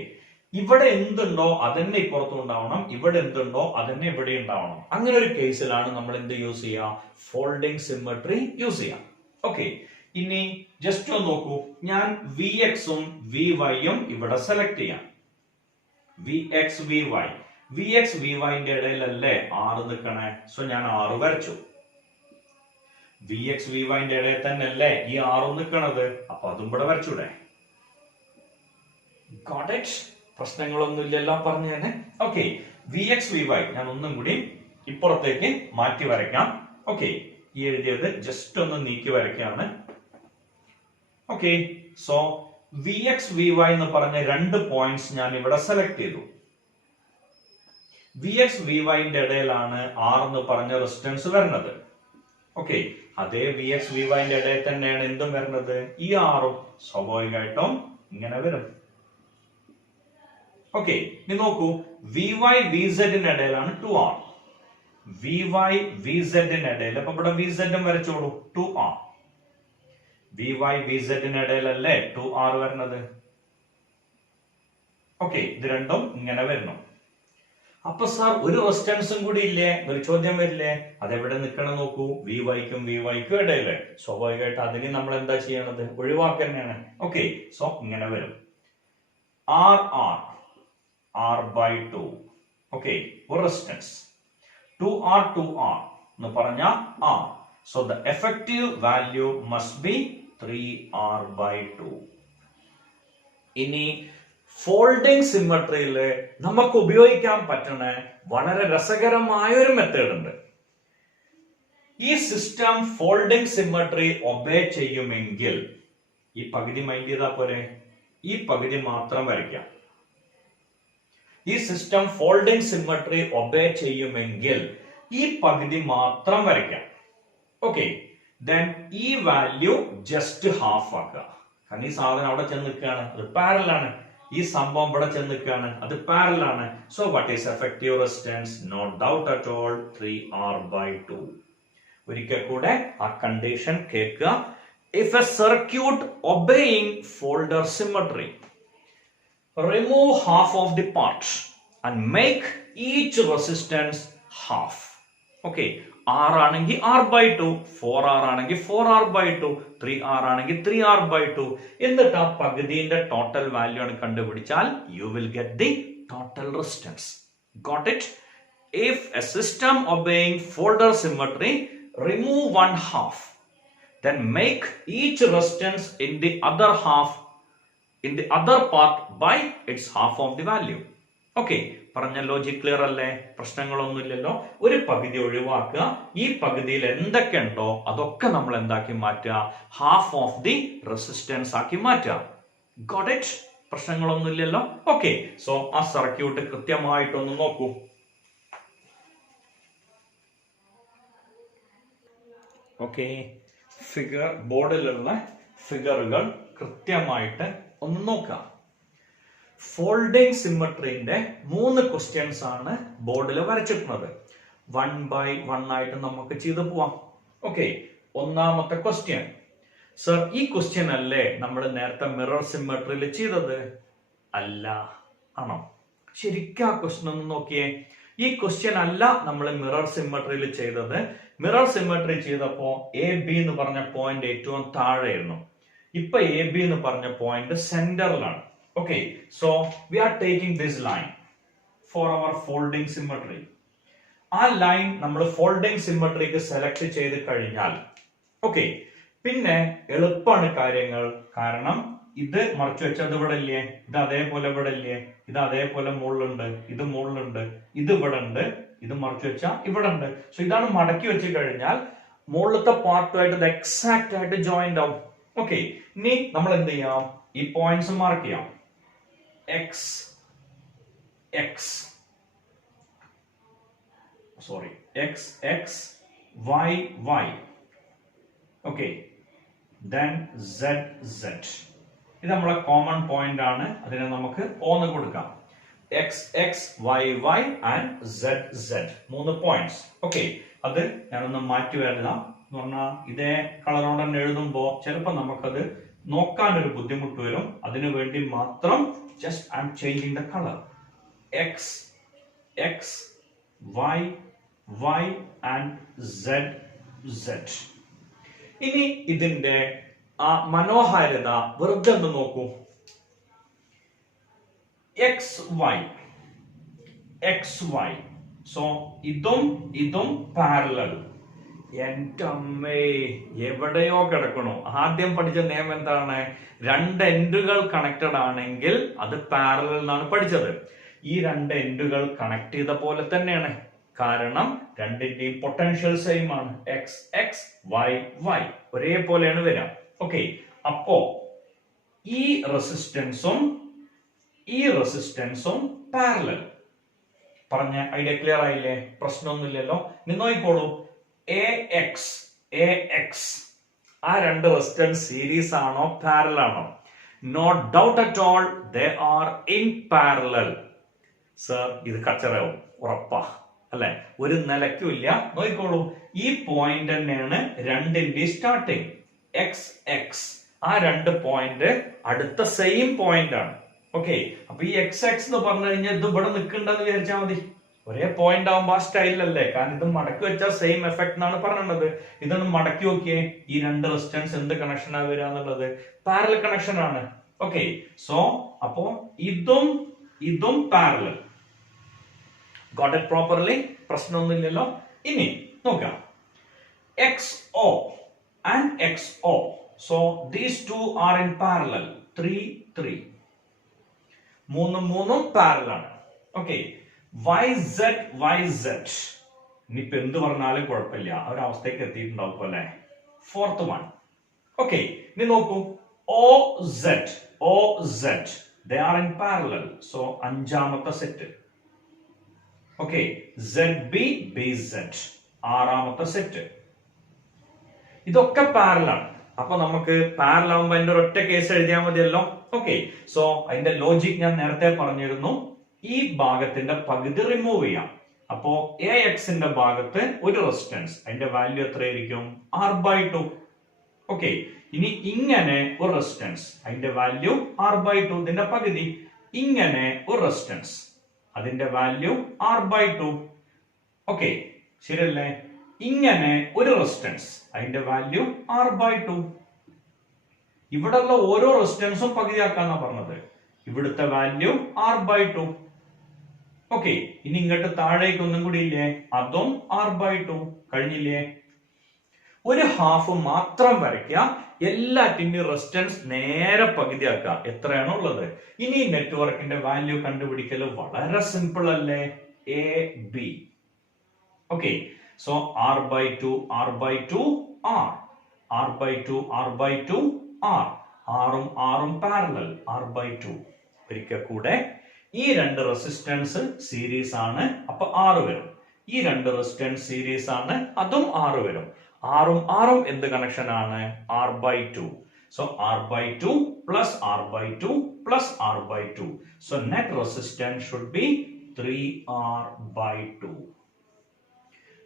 ഇവിടെ എന്തുണ്ടോ അതന്നെ ഇപ്പുറത്തും ഉണ്ടാവണം, ഇവിടെ എന്തുണ്ടോ അതന്നെ ഇവിടെ ഉണ്ടാവണം. അങ്ങനെ ഒരു കേസിലാണ് നമ്മൾ എന്ത് യൂസ് ചെയ്യുക? ഫോൾഡിംഗ് സിമ്മട്രി യൂസ് ചെയ്യാം. ഓക്കെ, ഇനി ജസ്റ്റ് ഒന്ന് നോക്കൂ. ഞാൻ Vxഉം Vyയും ഇവിടെ സെലക്ട് ചെയ്യാം. Vx Vy, Vx Vyന്റെ ഇടയിലല്ലേ 6 നിൽക്കണേ. സോ ഞാൻ 6 വരച്ചു. Vx Vyന്റെ ഇടയിൽ തന്നെ അല്ലേ ഈ 6 നിൽക്കണത്. അപ്പൊ അതും ഇവിടെ വരച്ചൂടെ? Got it? പ്രശ്നങ്ങളൊന്നും ഇല്ലല്ലോ പറഞ്ഞു തന്നെ. ഓക്കെ, Vx Vy ഞാൻ ഒന്നും കൂടി ഇപ്പുറത്തേക്ക് മാറ്റി വരയ്ക്കാം. ഓക്കെ, ഈ എഴുതിയത് ജസ്റ്റ് ഒന്ന് നീക്കി വരയ്ക്കാണ്. ഓക്കെ, സോ Vx Vy എന്ന് പറഞ്ഞ 2 പോയിന്റ്സ് ഞാൻ ഇവിടെ സെലക്ട് ചെയ്തു. Vx Vyന്റെ ഇടയിലാണ് 6 എന്ന് പറഞ്ഞ റെസിസ്റ്റൻസ് വരുന്നത്. ഓക്കെ, അതേ Vx Vyന്റെ ഇടയിൽ തന്നെയാണ് എന്തും വരുന്നത്, ഈ 6ഉം. സ്വാഭാവികമായിട്ടും ഇങ്ങനെ വരും. ഓക്കെ, ഇനി നോക്കൂ. Vy Vzന്റെ ഇടയിലാണ് 2R. Vy Vzന്റെ ഇടയിൽ, അപ്പൊ ഇവിടെ Vz വരച്ചോളൂ 2R. Vy Vzന്റെ ഇടയിലല്ലേ 2R വരുന്നത്. ഓക്കെ, ഇത് രണ്ടും ഇങ്ങനെ വരുന്നു. അപ്പൊ സാർ ഒരു റെസിസ്റ്റൻസും കൂടി ഇല്ലേ? ഒരു ചോദ്യം വരില്ലേ? അതെവിടെ നിൽക്കണം നോക്കൂ. Vyക്കും ഇടയില്. സ്വാഭാവികമായിട്ട് അതിന് നമ്മൾ എന്താ ചെയ്യണത്? ഒഴിവാക്കുക തന്നെയാണ്. ഓക്കെ, സോ ഇങ്ങനെ വരും. R/2. ഓക്കെ, ഒരു റെസിസ്റ്റൻസ്. 2R എന്ന് പറഞ്ഞ R. So the effective value must be 3R/2. ഇനി ഫോൾഡിംഗ് സിമ്മട്രിയില് നമുക്ക് ഉപയോഗിക്കാൻ പറ്റുന്ന വളരെ രസകരമായ ഒരു മെത്തേഡ് ഉണ്ട്. ഈ സിസ്റ്റം ഫോൾഡിംഗ് സിമ്മട്രി ഒബേ ചെയ്യുമെങ്കിൽ ഈ പകുതി മൈൻഡ് ചെയ്താൽ പോരെ, ഈ പകുതി മാത്രം വരയ്ക്കാം. ഈ സിസ്റ്റം ഫോൾഡിംഗ് സിമ്മട്രി ഒബേ ചെയ്യുമെങ്കിൽ ഈ പകുതി മാത്രം വരയ്ക്കാം. ഓക്കെ, ദെൻ ഈ വാല്യൂ ജസ്റ്റ് ഹാഫ് ആക്കുക. കാരണം ഈ സാധനം അവിടെ ചെന്ന് നിൽക്കുകയാണ്, അത് പാരലാണ്. ഈ സംഭവം ഇവിടെ ചെന്ന് നിൽക്കുകയാണ്, അത് പാരലാണ്. So what is effective resistance? No doubt at all, 3R/2. ഒരിക്കൽ കൂടെ ആ കണ്ടീഷൻ കേൾക്കുക. If a circuit obeying folder symmetry, remove half of the part and make each resistance half. Okay, R ആണെങ്കിൽ R/2, 4R ആണെങ്കിൽ 4R/2, 3R ആണെങ്കിൽ 3R/2. എന്നിട്ട് ആ പകുതിന്റെ total value ആണ് കണ്ടുപിടിച്ചാൽ you will get the total resistance. Got it? If a system obeying folder symmetry, remove one half, then make each resistance in the other half in the other part by its half of the value. Okay, പറഞ്ഞ logic clear അല്ലേ? പ്രശ്നങ്ങളൊന്നുമില്ലല്ലോ. ഒരു പകുതി ഒഴിവാക്കുക. ഈ പകുതിയിൽ എന്തൊക്കെ ഉണ്ടോ അതൊക്കെ നമ്മൾ എന്താക്കി മാറ്റുക? ഹാഫ് ഓഫ് ദി റെസിസ്റ്റൻസ് ആക്കി മാറ്റുക. Got it? പ്രശ്നങ്ങളൊന്നുമില്ലല്ലോ. ഓക്കെ, സോ ആ സർക്യൂട്ട് കൃത്യമായിട്ടൊന്ന് നോക്കൂ. ഓക്കെ, ഫിഗർ ബോർഡിലുള്ള ഫിഗറുകൾ കൃത്യമായിട്ട് ഒന്ന് നോക്കാം. ഫോൾഡിംഗ് സിമ്മട്രിന്റെ 3 ക്വസ്റ്റ്യൻസ് ആണ് ബോർഡിൽ വരച്ചിട്ടുള്ളത്. 1 by 1 ആയിട്ട് നമുക്ക് ചെയ്തു പോവാം. ഓക്കെ, ഒന്നാമത്തെ ക്വസ്റ്റ്യൻ. സർ, ഈ ക്വസ്റ്റ്യൻ അല്ലേ നമ്മൾ നേരത്തെ മിറർ സിമ്മട്രിയിൽ ചെയ്തത്? അല്ല. ആണോ? ശരിക്കും ആ ക്വസ്റ്റ്യൻ ഒന്ന് നോക്കിയേ. ഈ ക്വസ്റ്റ്യൻ അല്ല നമ്മൾ മിറർ സിമ്മട്രിയിൽ ചെയ്തത്. മിറർ സിമ്മട്രി ചെയ്തപ്പോ എ ബി എന്ന് പറഞ്ഞ പോയിന്റ് ഏറ്റവും താഴെയായിരുന്നു. ഇപ്പൊ എ ബി എന്ന് പറഞ്ഞ പോയിന്റ് സെന്ററിലാണ്. Okay, so we are taking this line for our folding symmetry. ആ ലൈൻ നമ്മൾ ഫോൾഡിംഗ് സിമ്മട്രിക്ക് സെലക്ട് ചെയ്ത് കഴിഞ്ഞാൽ ഓക്കെ, പിന്നെ എളുപ്പമാണ് കാര്യങ്ങൾ. കാരണം ഇത് മറച്ചു വെച്ചത് ഇവിടെ ഇല്ലേ, ഇത് അതേപോലെ ഇവിടെ ഇല്ലേ, ഇത് അതേപോലെ മുകളിലുണ്ട്, ഇത് മുകളിലുണ്ട്, ഇത് ഇവിടെ ഉണ്ട്, ഇത് മറച്ചു വെച്ചാൽ ഇവിടെ ഉണ്ട്. സോ ഇതാണ് മടക്കി വെച്ച് കഴിഞ്ഞാൽ മുകളിലത്തെ പാർട്ടുമായിട്ട് ഇത് എക്സാക്ട് ആയിട്ട് ജോയിന്റ് ആവും. ഓക്കെ, ഇനി നമ്മൾ എന്ത് ചെയ്യാം? ഈ പോയിന്റ്സ് മാർക്ക് ചെയ്യാം. X X sorry X X Y Y. Okay, then z z. ഇത് നമ്മളെ കോമൺ പോയിന്റ് ആണ്. അതിനെ നമുക്ക് ഓന്ന് കൊടുക്കാം. X X Y Y and Z Z 3 points. Okay, അത് ഞാനൊന്ന് മാറ്റി എഴുതാം. എന്ന് പറഞ്ഞാൽ ഇതേ കളർ കൊണ്ട് തന്നെ എഴുതുമ്പോ ചിലപ്പോൾ നമുക്കത് നോക്കാൻ ഒരു ബുദ്ധിമുട്ട് വരും. അതിനു വേണ്ടി മാത്രം just I am changing the colour. X X Y Y and Z Z. ഇനി ഇതിന്റെ ആ മനോഹാരിത വെറുതെ ഒന്ന് നോക്കൂ. X Y X Y. So ഇതും ഇതും പാരലൽ. എന്റെ അമ്മേ, എവിടെയോ കിടക്കണു. ആദ്യം പഠിച്ച നിയമം എന്താണ്? 2 എൻഡുകൾ കണക്റ്റഡ് ആണെങ്കിൽ അത് പാരലൽ എന്നാണ് പഠിച്ചത്. ഈ 2 എൻഡുകൾ കണക്ട് ചെയ്ത പോലെ തന്നെയാണ്. കാരണം രണ്ടിന്റെയും പൊട്ടൻഷ്യൽ സെയിം ആണ്. എക്സ് എക്സ് വൈ വൈ ഒരേപോലെയാണ് വരിക. ഓക്കെ, അപ്പോ ഈ റെസിസ്റ്റൻസും പാരലൽ. പറഞ്ഞ ഐഡിയ ക്ലിയർ ആയില്ലേ? പ്രശ്നമൊന്നുമില്ലല്ലോ. ഇനി നോക്കിക്കോളൂ. എ എക്സ് ആ 2 റെസിസ്റ്റൻസ് സീരീസ് ആണോ പാരലൽ ആണോ? No doubt at all, they are in parallel. Sir, ഇത് കച്ചറയാവും ഉറപ്പാ അല്ലെ? ഒരു നിലയ്ക്കും ഇല്ല. നോക്കിക്കോളൂ, ഈ പോയിന്റ് തന്നെയാണ് രണ്ടിന്റെ സ്റ്റാർട്ടിങ്. എക്സ് എക്സ് ആ 2 പോയിന്റ് അടുത്ത സെയിം പോയിന്റ് ആണ്. ഓക്കെ, അപ്പൊ ഈ എക്സ് എക്സ് എന്ന് പറഞ്ഞു കഴിഞ്ഞാൽ ഇത് ഇവിടെ നിൽക്കണ്ടെന്ന് വിചാരിച്ചാൽ മതി. ഒരേ പോയിന്റ് ആവുമ്പോ ആ സ്റ്റൈലല്ലേ? കാരണം ഇത് മടക്കി വെച്ചാൽ സെയിം എഫക്ട് എന്നാണ് പറഞ്ഞത്. ഇതൊന്ന് മടക്കി നോക്കിയേ. ഈ 2 റെസിസ്റ്റൻസ് എന്ത് കണക്ഷൻ ആ വരിക എന്നുള്ളത്? പാരലൽ കണക്ഷൻ ആണ്. ഓക്കെ, സോ അപ്പോ ഇതും ഇതും പാരലൽ. Got it properly? പ്രശ്നമൊന്നുമില്ലല്ലോ. ഇനി നോക്കാം. X O and XO. So these two are in parallel. 3 3. 3 parallel ആണ്. Okay, YZ YZ. ഇനിയിപ്പോ എന്ത് പറഞ്ഞാലും കുഴപ്പമില്ല, ആ ഒരു അവസ്ഥയ്ക്ക് എത്തിയിട്ടുണ്ടാവും അല്ലെ? 4th one. ഓക്കെ, ഇനി നോക്കൂ. OZ they are in parallel. So 5ാമത്തെ സെറ്റ്. ഓക്കെ, ZB BZ 6ാമത്തെ സെറ്റ്. ഇതൊക്കെ പാരലാണ്. അപ്പൊ നമുക്ക് പാരലൽ ആവുമ്പോ അതിന്റെ ഒരൊറ്റ കേസ് എഴുതിയാൽ മതിയല്ലോ. ഓക്കെ, സോ അതിന്റെ ലോജിക് ഞാൻ നേരത്തെ പറഞ്ഞിരുന്നു. ഈ ഭാഗത്തിന്റെ പകുതി റിമൂവ് ചെയ്യാം. അപ്പോ എ എക്സിന്റെ ഭാഗത്ത് ഒരു റെസിസ്റ്റൻസ്, അതിന്റെ വാല്യൂ എത്രയായിരിക്കും? R/2. ഓക്കെ, ഇനി ഇങ്ങനെ ഒരു റെസിസ്റ്റൻസ്, അതിന്റെ വാല്യൂ R/2, ഇതിന്റെ പകുതി. ഇങ്ങനെ ഒരു റെസിസ്റ്റൻസ്, അതിന്റെ വാല്യൂ R/2. ഓക്കെ, ശരിയല്ലേ? ഇങ്ങനെ ഒരു റെസിസ്റ്റൻസ്, അതിന്റെ വാല്യൂ R/2. ഇവിടെയുള്ള ഓരോ റെസിസ്റ്റൻസും പകുതിയാക്കാന്നാ പറഞ്ഞത്. ഇവിടുത്തെ വാല്യൂ R/2. ഓക്കെ, ഇനി ഇങ്ങോട്ട് താഴേക്ക് ഒന്നും കൂടി ഇല്ലേ? അതും R/2. കഴിഞ്ഞില്ലേ? ഒരു ഹാഫ് മാത്രം വരയ്ക്കുക. എല്ലാറ്റിന്റെയും റെസിസ്റ്റൻസ് നേരെ പകുതിയാക്കുക. എത്രയാണോ ഉള്ളത്. ഇനി നെറ്റ്വർക്കിന്റെ വാല്യൂ കണ്ടുപിടിക്കൽ വളരെ സിമ്പിൾ അല്ലേ? A B. Okay, so R/2 R/2 R R/2 R/2 R. R ഉം R ഉം പാരലൽ. R/2. ഒരിക്കൽ കൂടെ, ഈ രണ്ട് റെസിസ്റ്റൻസ് സീരീസ് ആണ്, അപ്പൊ 6 വരും. ഈ രണ്ട് റെസിസ്റ്റൻസ് സീരീസ് ആണ്, അതും 6 വരും. 6ഉം എന്ത് കണക്ഷൻ ആണ്? R/2. So R/2 plus R/2 plus R/2. So net resistance should be 3R/2.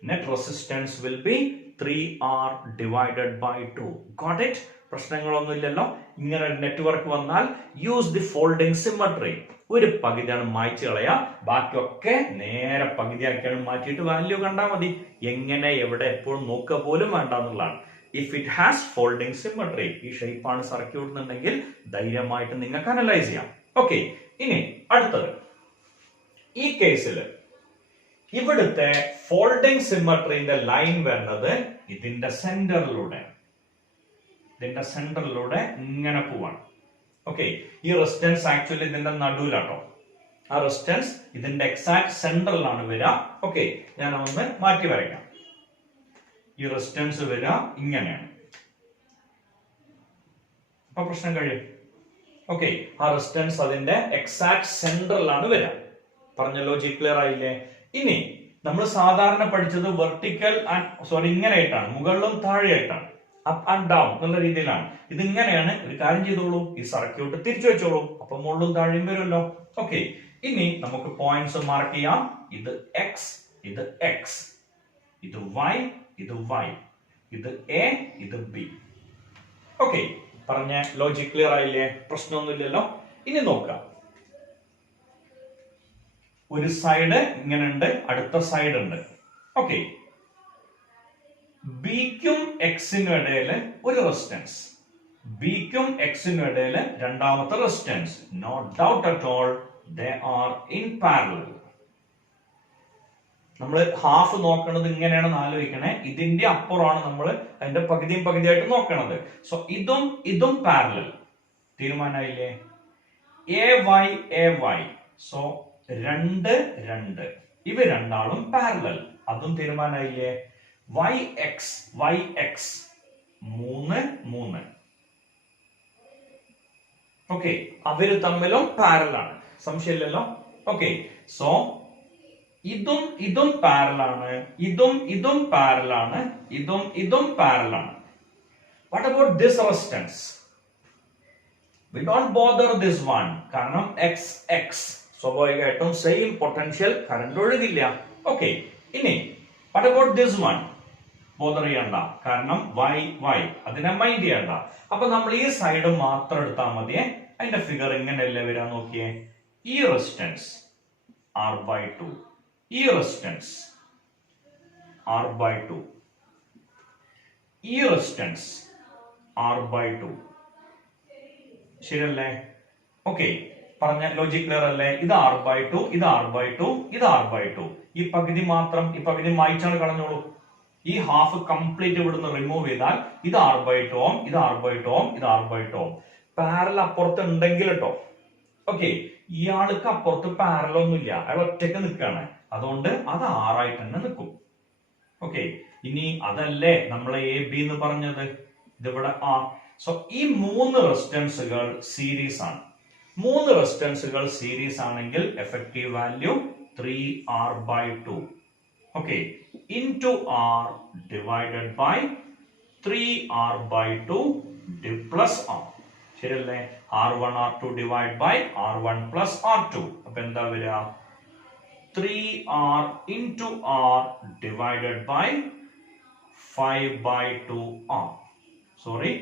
Net resistance will be 3R divided by 2. Got it? പ്രശ്നങ്ങളൊന്നുമില്ലല്ലോ. ഇങ്ങനെ ഒരു നെറ്റ്വർക്ക് വന്നാൽ യൂസ് ദി ഫോൾഡിംഗ് സിമ്മട്രി. ഒരു പകുതിയാണ് മായ്ച്ചു കളയാ, ബാക്കിയൊക്കെ നേരെ പകുതിയാക്കിയാണ് മാറ്റിയിട്ട് വാല്യൂ കണ്ടാൽ മതി. എങ്ങനെ എവിടെ എപ്പോഴും നോക്കുക പോലും വേണ്ട എന്നുള്ളതാണ്. If it has folding symmetry, ഈ ഷേപ്പാണ് സർക്യൂട്ട് എന്നുണ്ടെങ്കിൽ ധൈര്യമായിട്ട് നിങ്ങൾക്ക് അനലൈസ് ചെയ്യാം. ഓക്കെ, ഇനി അടുത്തത് ഈ കേസിൽ ഇവിടുത്തെ ഫോൾഡിംഗ് സിമ്മട്രിന്റെ ലൈൻ വരുന്നത് ഇതിന്റെ സെന്ററിലൂടെ ഇങ്ങനെ പോവാണ്. ഓക്കെ, ഈ റെസിസ്റ്റൻസ് ആക്ച്വലി ഇതിന്റെ നടുവിലാട്ടോ. ആ റെസിസ്റ്റൻസ് ഇതിന്റെ എക്സാക്ട് സെന്ററിലാണ് വരിക. ഓക്കെ, ഞാൻ ഒന്ന് മാറ്റി വരയ്ക്കാം. ഈ റെസിസ്റ്റൻസ് വരിക ഇങ്ങനെയാണ്. അപ്പൊ പ്രശ്നം കഴിയും. ഓക്കെ, ആ റെസിസ്റ്റൻസ് അതിന്റെ എക്സാക്ട് സെന്ററിലാണ് വരിക. പറഞ്ഞ ലോജിക് ക്ലിയർ ആയില്ലേ? ഇനി നമ്മൾ സാധാരണ പഠിച്ചത് വെർട്ടിക്കൽ ഇങ്ങനെ ആയിട്ടാണ്, മുകളിലും താഴെയായിട്ടാണ്, അപ്പ് ആൻഡ് ഡൗൺ എന്നുള്ള രീതിയിലാണ്. ഇതിങ്ങനെയാണ്. ഒരു കാര്യം ചെയ്തോളൂ, ഈ സർക്യൂട്ട് തിരിച്ചു വെച്ചോളൂ, അപ്പൊ മുകളിലും താഴെയും വരുമല്ലോ. ഓക്കെ, ഇനി നമുക്ക് പോയിന്റ്സ് മാർക്ക് ചെയ്യാം. ഇത് എക്സ്, ഇത് എക്സ്, ഇത് വൈ, ഇത് വൈ, ഇത് എ, ഇത് ബി. ഓക്കെ, പറഞ്ഞ ലോജിക് ക്ലിയർ ആയില്ലേ? പ്രശ്നമൊന്നുമില്ലല്ലോ. ഇനി നോക്കാം. ഒരു സൈഡ് ഇങ്ങനെ ഉണ്ട്, അടുത്ത സൈഡ് ഉണ്ട്. ഓക്കെ, ബിക്കും എക്സിനും ഇടയിൽ ഒരു റെസിസ്റ്റൻസ്, ബിക്കും എക്സിനും ഇടയിൽ രണ്ടാമത്തെ resistance. No doubt at all they are in parallel. നമ്മൾ ഹാഫ് നോക്കണത് ഇങ്ങനെയാണെന്ന് ആലോചിക്കണേ. ഇതിന്റെ അപ്പുറമാണ് നമ്മൾ അതിന്റെ പകുതിയായിട്ട് നോക്കണത്. സോ ഇതും പാരലൽ. തീരുമാനമായില്ലേ? A Y. സോ 2 ഇവ രണ്ടാളും പാരലൽ. അതും തീരുമാനമായില്ലേ? Y X 3. ഓക്കെ, അവര് തമ്മിലും പാരലാണ്, സംശയമില്ലല്ലോ. ഓക്കെ, സോ ഇതും പാരലാണ്, ഇതും പാരലാണ്, ഇതും പാരലാണ്. What about this resistance? We don't bother this one, കാരണം എക്സ് സ്വാഭാവികമായിട്ടും സെയിം പൊട്ടൻഷ്യൽ, കറണ്ട് ഒഴുകില്ല. ഓക്കെ, ഇനി what about this one? Bother ചെയ്യണ്ട, കാരണം വൈ അതിനെ മൈൻഡ് ചെയ്യണ്ട. അപ്പൊ നമ്മൾ ഈ സൈഡ് മാത്രം എടുത്താൽ മതിയെ. അതിന്റെ ഫിഗർ ഇങ്ങനെയല്ലേ വരാൻ നോക്കിയേ. ഈ റെസിസ്റ്റൻസ് R/2, ഈ റെസിസ്റ്റൻസ് R/2, ഈ റെസിസ്റ്റൻസ് R/2. ശരിയല്ലേ? ഓക്കെ, പറഞ്ഞ ലോജിക് ക്ലിയർ അല്ലേ? ഇത് R/2, ഇത് R/2, ഇത് R/2. ഈ പകുതി മാത്രം, ഈ പകുതി മായ്ച്ചാണ് കളഞ്ഞോളൂ. ഈ ഹാഫ് കംപ്ലീറ്റ് ഇവിടുന്ന് റിമൂവ് ചെയ്താൽ ഇത് R/2 ഓം, ഇത് R/2 ഓം, ഇത് R/2 ഓം. പാരൽ അപ്പുറത്ത് ഉണ്ടെങ്കിൽ കേട്ടോ. ഓക്കെ, ഇയാൾക്ക് അപ്പുറത്ത് പാരൽ ഒന്നുമില്ല, അയാൾ ഒറ്റയ്ക്ക് നിൽക്കുകയാണ്. അതുകൊണ്ട് അത് R ആയിട്ട് തന്നെ നിൽക്കും. ഓക്കെ, ഇനി അതല്ലേ നമ്മളെ AB എന്ന് പറഞ്ഞത്, ഇതിവിടെ R. സോ ഈ 3 റെസിസ്റ്റൻസുകൾ സീരീസ് ആണ്. 3 റെസിസ്റ്റൻസുകൾ സീരീസ് ആണെങ്കിൽ effective value 3R/2. Okay, into R divided by 3R/2 plus R. ശരിയല്ലേ? R1 R2 divide by R1 plus R2. അപ്പൊ എന്താ വരിക? 3R into R divided by 5/2R. Sorry,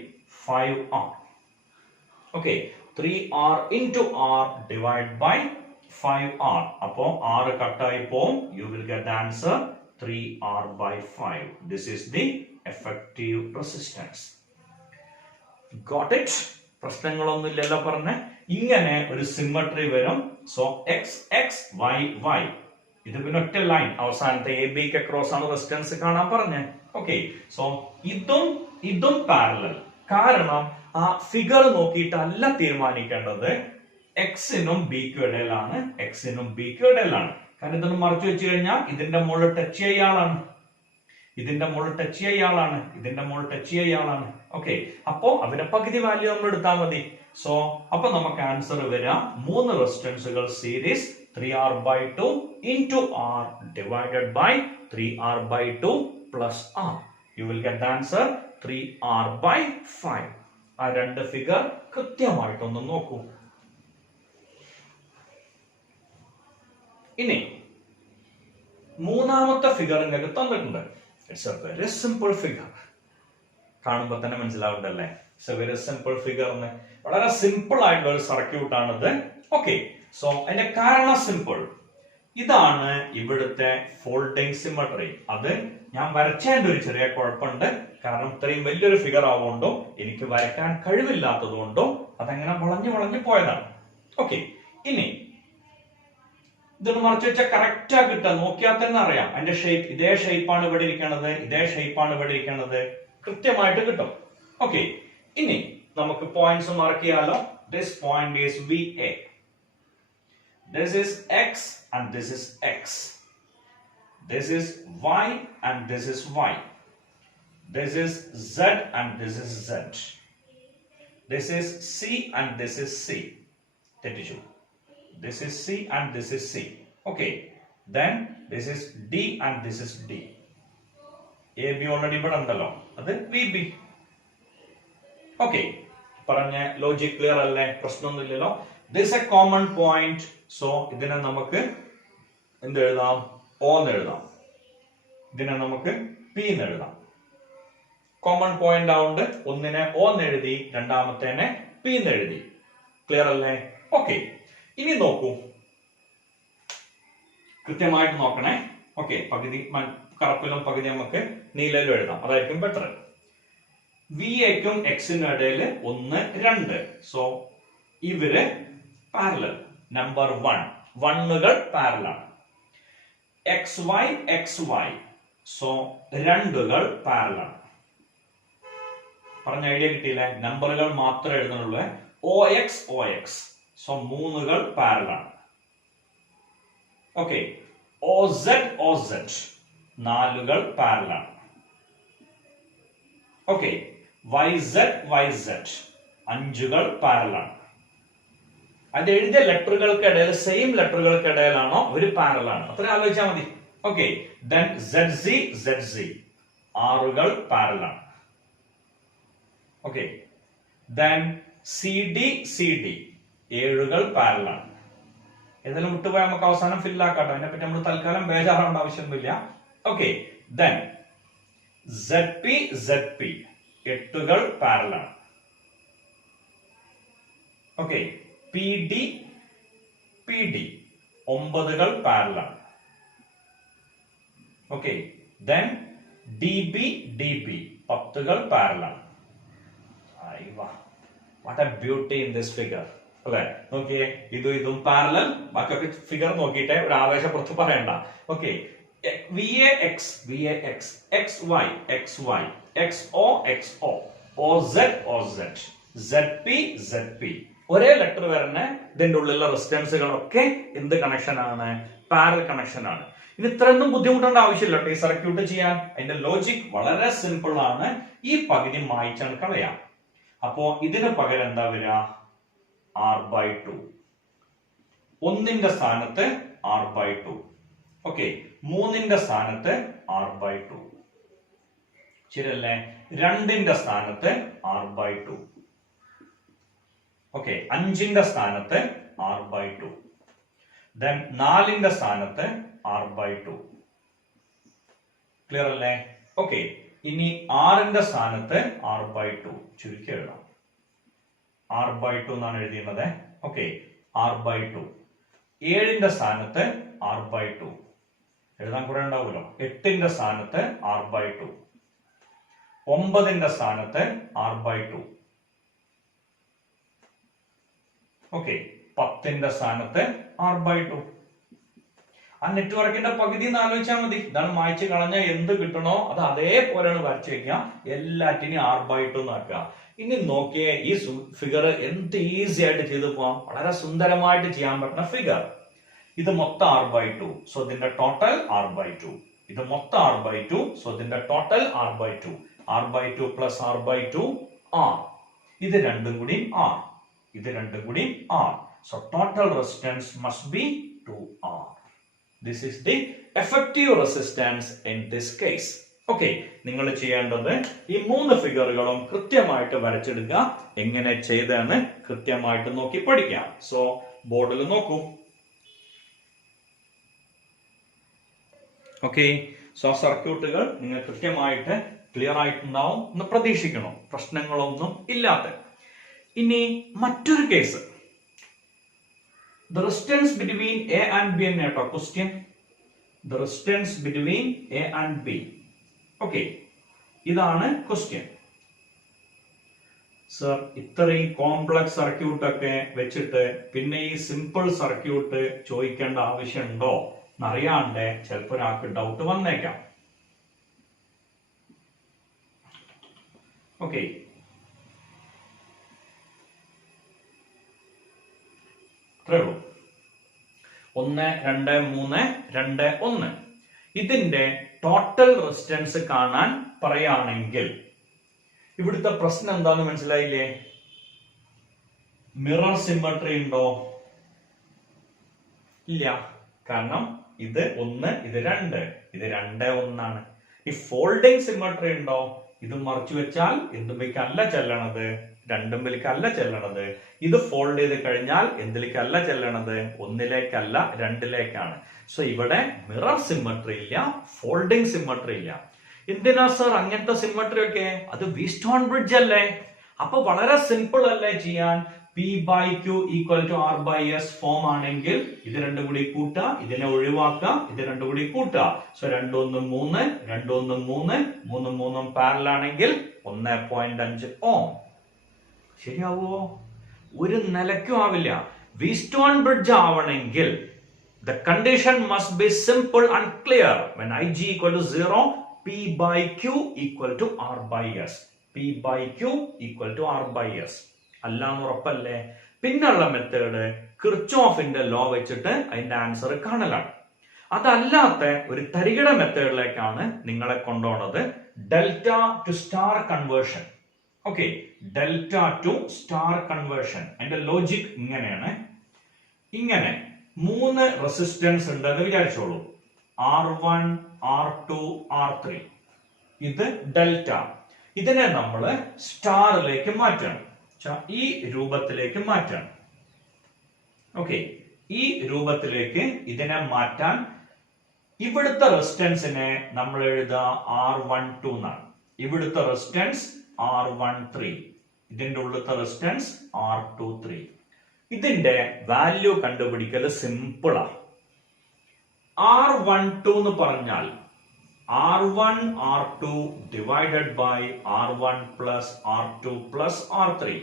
5R. Okay, 3R into R divided by 5R. അപ്പോ R കട്ടായി പോവും. You will get the answer 3R/5. This is the effective resistance. Got it? പ്രശ്നങ്ങളൊന്നുമില്ലല്ലോ പറഞ്ഞ്. ഇങ്ങനെ ഒരു symmetry വരും. So x y. ഇത് പിന്നെ ഒറ്റ ലൈൻ, അവസാനത്തെ AB ക്ക് അക്രോസ് ആണ് റെസിസ്റ്റൻസ് കാണാൻ പറഞ്ഞേ. ഓക്കെ, സോ ഇതും പാരലൽ. കാരണം ആ ഫിഗർ നോക്കിയിട്ടല്ല തീരുമാനിക്കേണ്ടത്. എക്സിനും ബിക്കും ഇടയിലാണ്, കാരണം ഇതൊന്ന് മറച്ചു വെച്ച് കഴിഞ്ഞാൽ ഇതിന്റെ മുകളിൽ ടച്ച് ചെയ്യാളാണ്, ഇതിന്റെ മുകളിൽ ടച്ച് ചെയ്യാളാണ്. ഓക്കെ, അപ്പോ അവരുടെ പകുതി വാല്യൂ നമ്മൾ എടുത്താൽ മതി. സോ അപ്പൊ നമുക്ക് ആൻസർ വരാം 3 റെസിസ്റ്റൻസുകൾ series 3R/2 into R divided by 3R/2 plus R. You will get the answer 3R/5. ആ രണ്ട് ഫിഗർ കൃത്യമായിട്ടൊന്ന് നോക്കൂ. ഇനി മൂന്നാമത്തെ ഫിഗർ നിങ്ങൾക്ക് തന്നിട്ടുണ്ട്. It's a very simple figure. കാണുമ്പോൾ തന്നെ മനസ്സിലാവുണ്ടല്ലേ, it's a very simple figure. വളരെ സിമ്പിൾ ആയിട്ടുള്ള ഒരു സർക്യൂട്ട് ആണിത്. ഓക്കെ, സോ അതിന്റെ കാരണം സിമ്പിൾ. ഇതാണ് ഇവിടുത്തെ ഫോൾഡിംഗ് സിമട്രി. അത് ഞാൻ വരച്ചതിന്റെ ഒരു ചെറിയ കുഴപ്പമുണ്ട്. കാരണം ഇത്രയും വലിയൊരു ഫിഗർ ആവുകൊണ്ടോ എനിക്ക് വരയ്ക്കാൻ കഴിവില്ലാത്തത് കൊണ്ടോ അതങ്ങനെ വളഞ്ഞു പോയതാണ്. ഓക്കെ, ഇനി ഇതൊന്ന് മറച്ചു വെച്ചാൽ കറക്റ്റാ കിട്ടുക. നോക്കിയാൽ തന്നെ അറിയാം അതിന്റെ ഷേപ്പ്. ഇതേ ഷേപ്പാണ് ഇവിടെ ഇരിക്കണത്, ഇതേ ഷേപ്പാണ് ഇവിടെ ഇരിക്കണത്. കൃത്യമായിട്ട് കിട്ടും. ഓക്കെ, ഇനി നമുക്ക് പോയിന്റ്സ് മാർക്ക് ചെയ്യാലോ. This point is VA. This is X and this is X. This is Y and this is Y. This is Z and this is Z. This is C and this is C. This is C and this is C. Okay. Then this is D and this is D. AB already padandallo. Adu VB. Okay. പറഞ്ഞ logic clear അല്ലേ? പ്രശ്നമൊന്നുമില്ലല്ലോ. This is a common point. So ഇതിനെ നമുക്ക് എന്ത് എഴുതാം? O എന്ന് എഴുതാം. ഇതിനെ നമുക്ക് P എന്ന് എഴുതാം. കോമൺ പോയിന്റ് ആവുണ്ട്. ഒന്നിനെ O എന്ന് എഴുതി, രണ്ടാമത്തേനെ P എന്ന് എഴുതി. ക്ലിയർ അല്ലേ? ഓക്കെ, ഇനി നോക്കൂ, കൃത്യമായിട്ട് നോക്കണേ. ഓക്കെ, പകുതി കറുപ്പിലും പകുതി നമുക്ക് നീലയിലും എഴുതാം, അതായിരിക്കും ബെറ്റർ. VAക്കും Xനും ഇടയിൽ 1, 2. സോ ഇവര് പാരലൽ. നമ്പർ 1, 1കൾ പാരലൽ. XY XY. സോ 2കൾ പാരലൽ. പറഞ്ഞ ഐഡിയ കിട്ടിയില്ലേ? നമ്പറുകൾ മാത്രമേ എഴുതുന്നുള്ളൂ. OX OX. സോ 3കൾ പാരലൽ. Okay, OZ OZ. 4കൾ പാരലൽ. ഓക്കെ, YZ YZ. 5കൾ പാരലൽ. അത് എഴുതിയ ലെറ്ററുകൾക്കിടയിൽ സെയിം ലെറ്ററുകൾക്കിടയിലാണോ ഒരു പാരലാണ്, അത്ര ആലോചിച്ചാൽ മതി. Okay, then ZZ ZZ. 6കൾ parallel. Okay, then CD CD. 7കൾ പാരലൽ. ഏതെങ്കിലും വിട്ടുപോയാൽ നമുക്ക് അവസാനം ഫില്ലാക്കാട്ടോ. അതിനെപ്പറ്റി നമ്മൾ തൽക്കാലം ബേജാറാവേണ്ട ആവശ്യമൊന്നുമില്ല. Okay, then ZP ZP. 8കൾ പാരലൽ. Okay, PD PD. 9കൾ parallel. Okay, then DB DB. 10കൾ parallel. What a beauty in this figure. അല്ലെ? നോക്കിയേ, ഇതും പാരലൽ. ബാക്കിയൊക്കെ ഫിഗർ നോക്കിയിട്ട് ഒരു ആവേശപ്പുറത്ത് പറയണ്ട. Okay, VAX VAX. XY XY. XO XO. OZ OZ. ZP ZP. ഒരേ ലെറ്റർ വരുന്ന ഇതിന്റെ ഉള്ളിലുള്ള റെസിസ്റ്റൻസുകളൊക്കെ എന്ത് കണക്ഷൻ ആണ്? പാരലൽ കണക്ഷൻ ആണ്. ഇനി ഇത്രയൊന്നും ബുദ്ധിമുട്ടേണ്ട ആവശ്യമില്ല ഈ സർക്യൂട്ട് ചെയ്യാൻ. അതിന്റെ ലോജിക് വളരെ സിമ്പിൾ ആണ്. ഈ പകുതി മായ്ച്ചാണ് കളയാം. അപ്പോ ഇതിന് പകരം എന്താ വരിക? R/2. 1ന്റെ സ്ഥാനത്ത് R/2. ഓക്കെ, 3ന്റെ സ്ഥാനത്ത് R/2. ശരിയല്ലേ? 2ന്റെ സ്ഥാനത്ത് R/2. ഓക്കെ, 5ന്റെ സ്ഥാനത്ത് R/2. then 4ന്റെ സ്ഥാനത്ത് R/2. ക്ലിയർ അല്ലേ? ഓക്കെ, ഇനി 6ന്റെ സ്ഥാനത്ത് R/2. ചുരുക്കി എഴുതാം. R/2 എന്നാണ് എഴുതിയത്. Okay, R/2. 7ന്റെ സ്ഥാനത്ത് R/2. എഴുതാൻ കുറെ ഉണ്ടാവുമല്ലോ. 8ന്റെ സ്ഥാനത്ത് R/2. 9ന്റെ സ്ഥാനത്ത് R/2. ഓക്കെ, 10ന്റെ സ്ഥാനത്ത് R/2. ആ നെറ്റ്വർക്കിന്റെ പകുതി എന്ന് ആലോചിച്ചാൽ മതി. ഇതാണ് മായ്ച്ചു കളഞ്ഞ എന്ത് കിട്ടണോ അത് അതേപോലെയാണ് വരച്ചു വെക്കുക. എല്ലാറ്റിനും R/2 ആക്കുക. ഇനി നോക്കിയേ, ഈ ഫിഗർ എന്ത് ഈസി ആയിട്ട് ചെയ്തു പോവാം. വളരെ സുന്ദരമായിട്ട് ചെയ്യാൻ പറ്റുന്ന ഫിഗർ. ഇത് മൊത്തം R/2. സോ ഇതിന്റെ ടോട്ടൽ R/2. ഇത് മൊത്തം R/2. സോ ഇതിന്റെ total R/2. R/2 plus R/2 R. ഇത് രണ്ടും കൂടി R. ഇത് രണ്ടും കൂടി R. So total resistance must be 2R. This is the effective resistance in this case. Okay, നിങ്ങൾ ചെയ്യേണ്ടത് ഈ 3 ഫിഗറുകളും കൃത്യമായിട്ട് വരച്ചെടുക്കുക. എങ്ങനെ ചെയ്തെന്ന് കൃത്യമായിട്ട് നോക്കി പഠിക്കാം. സോ ബോർഡിൽ നോക്കൂ. ഓക്കെ, സോ സർക്യൂട്ടുകൾ നിങ്ങൾ കൃത്യമായിട്ട് ക്ലിയർ ആയിട്ടുണ്ടാവും എന്ന് പ്രതീക്ഷിക്കണം, പ്രശ്നങ്ങളൊന്നും ഇല്ലാത്ത. ഇനി മറ്റൊരു case, the resistance between A and B എന്ന കേട്ടോ question. the resistance between A and B. Okay, ഇതാണ് ക്വസ്റ്റ്യൻ. സർ, ഇത്രയും കോംപ്ലക്സ് സർക്യൂട്ട് ഒക്കെ വെച്ചിട്ട് പിന്നെ ഈ സിമ്പിൾ സർക്യൂട്ട് ചോദിക്കേണ്ട ആവശ്യമുണ്ടോ എന്നറിയാണ്ട് ചിലപ്പോൾ ഒരാൾക്ക് ഡൗട്ട് വന്നേക്കാം. ഓക്കെ, ഇത്രേ ഉള്ളൂ. 1, 2, 3, 2, 1. ഇതിന്റെ ടോട്ടൽ റെസിസ്റ്റൻസ് കാണാൻ പറയുകയാണെങ്കിൽ ഇവിടുത്തെ പ്രശ്നം എന്താന്ന് മനസ്സിലായില്ലേ? മിറർ സിമ്മട്രി ഉണ്ടോ? ഇല്ല. കാരണം ഇത് 1, ഇത് 2, ഇത് 2, 1 ആണ്. ഈ ഫോൾഡിംഗ് സിമ്മട്രി ഉണ്ടോ? ഇത് മറിച്ചു വെച്ചാൽ എന്തുമ്പിക്കല്ല ചെല്ലണത്, രണ്ടുമ്പിലേക്കല്ല ചെല്ലണത്. ഇത് ഫോൾഡ് ചെയ്ത് കഴിഞ്ഞാൽ എന്തിലേക്കല്ല ചെല്ലണത്, 1ലേക്കല്ല 2ലേക്കാണ്. സോ ഇവിടെ മിറർ സിമ്മട്രി ഇല്ല, ഫോൾഡിംഗ് സിമ്മട്രി ഇല്ല. എന്തിനാ സർ അങ്ങനത്തെ സിമ്മട്രി ഒക്കെ? അത് വീസ്റ്റോൺ ബ്രിഡ്ജ് അല്ലേ? അപ്പൊ വളരെ സിമ്പിൾ അല്ലേ ചെയ്യാൻ? P/Q = R/S ഫോം ആണെങ്കിൽ ഇത് രണ്ടും കൂടി കൂട്ടുക, ഇതിനെ ഒഴിവാക്കുക, ഇത് രണ്ടും കൂടി കൂട്ടുക. സോ 2, 1, 3, 2, 1, 3, 3, 3 പാരലൽ ആണെങ്കിൽ 1.5 ഓം. ശരിയാവോ? ഒരു നിലയ്ക്കും ആവില്ല. വീസ്റ്റോൺ ബ്രിഡ്ജ് ആവണമെങ്കിൽ the condition must be simple and clear. When Ig = 0, P/Q = R/S. P/Q = R/S. അല്ലാന്ന് ഉറപ്പല്ലേ? പിന്നുള്ള മെത്തേഡ് കിർച്ചോഫിന്റെ ലോ വെച്ചിട്ട് അതിന്റെ ആൻസർ കാണലാണ്. അതല്ലാത്ത ഒരു തരികിട മെത്തേഡിലേക്കാണ് നിങ്ങളെ കൊണ്ടുപോകുന്നത്. Delta to star conversion. Okay, delta to star conversion. അതിന്റെ ലോജിക് ഇങ്ങനെയാണ്. ഇങ്ങനെ 3 റെസിസ്റ്റൻസ് ഉണ്ടെന്ന് വിചാരിച്ചോളൂ. R1, R2, R3. ഇത് ഡെൽറ്റ. ഇതിനെ നമ്മൾ സ്റ്റാറിലേക്ക് മാറ്റണം. ഈ രൂപത്തിലേക്ക് മാറ്റണം. ഓക്കെ, ഈ രൂപത്തിലേക്ക് ഇതിനെ മാറ്റാൻ ഇവിടുത്തെ റെസിസ്റ്റൻസിനെ നമ്മൾ എഴുതുക R12 എന്നാണ്. ഇവിടുത്തെ റെസിസ്റ്റൻസ് R13. ഇതിന്റെ ഉള്ളിലത്തെ റെസിസ്റ്റൻസ് R23. ഇതിന്റെ വാല്യൂ കണ്ടുപിടിക്കൽ സിമ്പിളാ. R12 എന്ന് പറഞ്ഞാൽ R1 R2 divided by R1 plus R2 plus R3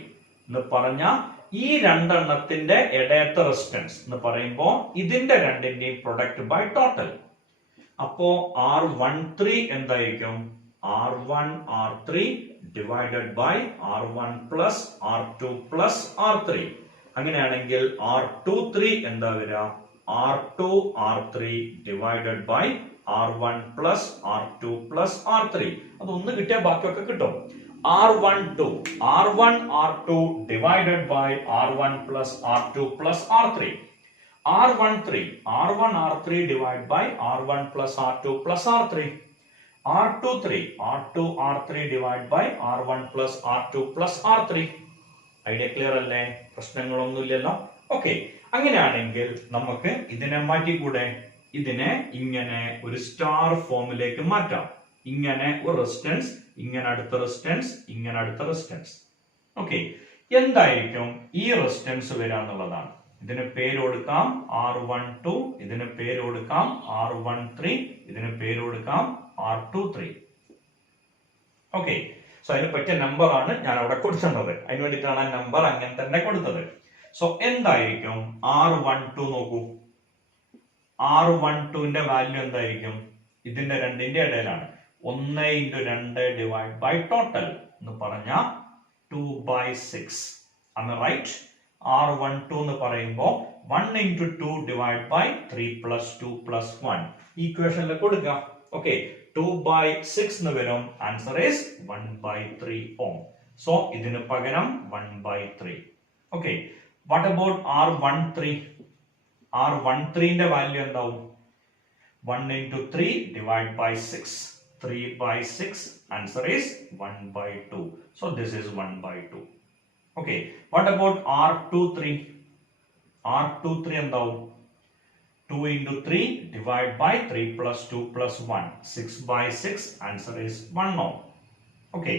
എന്ന് പറഞ്ഞ ഈ രണ്ടെണ്ണത്തിന്റെ ഇടയത്തെ റെസിസ്റ്റൻസ് എന്ന് പറയുമ്പോ ഇതിന്റെ രണ്ടിന്റെയും പ്രൊഡക്റ്റ് ബൈ ടോട്ടൽ. അപ്പോ R13 എന്തായിരിക്കും? R1 R3 divided by R1 plus R2 plus R3. അങ്ങനെയാണെങ്കിൽ R23 എന്താ വരിക? R2 R3 divided by R1 plus R2 plus R3. അതൊന്ന് കിട്ടിയാൽ ബാക്കിയൊക്കെ കിട്ടും. R12 R1 R2 divided by R1 plus R2 plus R3. R13 R1 R3 divided by R1 plus R2 plus R3. R23 R2 R3 divided by R1 plus R2 plus R3. Idea clear അല്ലേ? പ്രശ്നങ്ങളൊന്നുമില്ലല്ലോ. Okay, അങ്ങനെയാണെങ്കിൽ നമുക്ക് ഇതിനെ മാറ്റിക്കൂടെ? ഇതിനെ ഇങ്ങനെ ഒരു star ഫോമിലേക്ക് മാറ്റാം. ഇങ്ങനെ ഒരു റെസിസ്റ്റൻസ്, ഇങ്ങനെ അടുത്ത റെസിസ്റ്റൻസ്, ഇങ്ങനെ അടുത്ത റെസിസ്റ്റൻസ്. ഓക്കെ, എന്തായിരിക്കും ഈ റെസിസ്റ്റൻസ് വരാന്നുള്ളതാണ്. ഇതിന് പേര് കൊടുക്കാം R12, ഇതിന് പേര് കൊടുക്കാം R13, ഇതിന് പേര് കൊടുക്കാം R23. ഓക്കെ, സോ അതിന് പറ്റിയ നമ്പർ ആണ് ഞാൻ അവിടെ കൊടുത്തിട്ടുള്ളത്. അതിന് വേണ്ടിയിട്ടാണ് ആ നമ്പർ അങ്ങനെ തന്നെ കൊടുത്തത്. സോ എന്തായിരിക്കും R12? നോക്കൂ, R12ന്റെ വാല്യൂ എന്തായിരിക്കും? ഇതിന്റെ രണ്ടിന്റെ ഇടയിലാണ്. 1 × 2 ഡിവൈഡ് ബൈ ടോട്ടൽ എന്ന് പറഞ്ഞ 2/6. ആണ് റൈറ്റ്? R12 എന്ന് പറയുമ്പോ 1 × 2 ഡിവൈഡ് ബൈ 3 + 2 + 1 ഈക്വേഷനിൽ കൊടുക്കുക. ഓക്കെ, 2/6 എന്ന് വരും. Answer is 1/3 Om. സോ ഇതിന് പകരം 1/3. Okay, what about R13? R13 value എന്താവും? 1 into 3 divided by 6. 3 by 6, answer is 1 by 2. So this is 1 by 2. Okay, what about R23? R23 എന്താവും? 2 into 3 divided by 3 plus 2 plus 1. 6 by 6, answer is 1 ohm. Okay,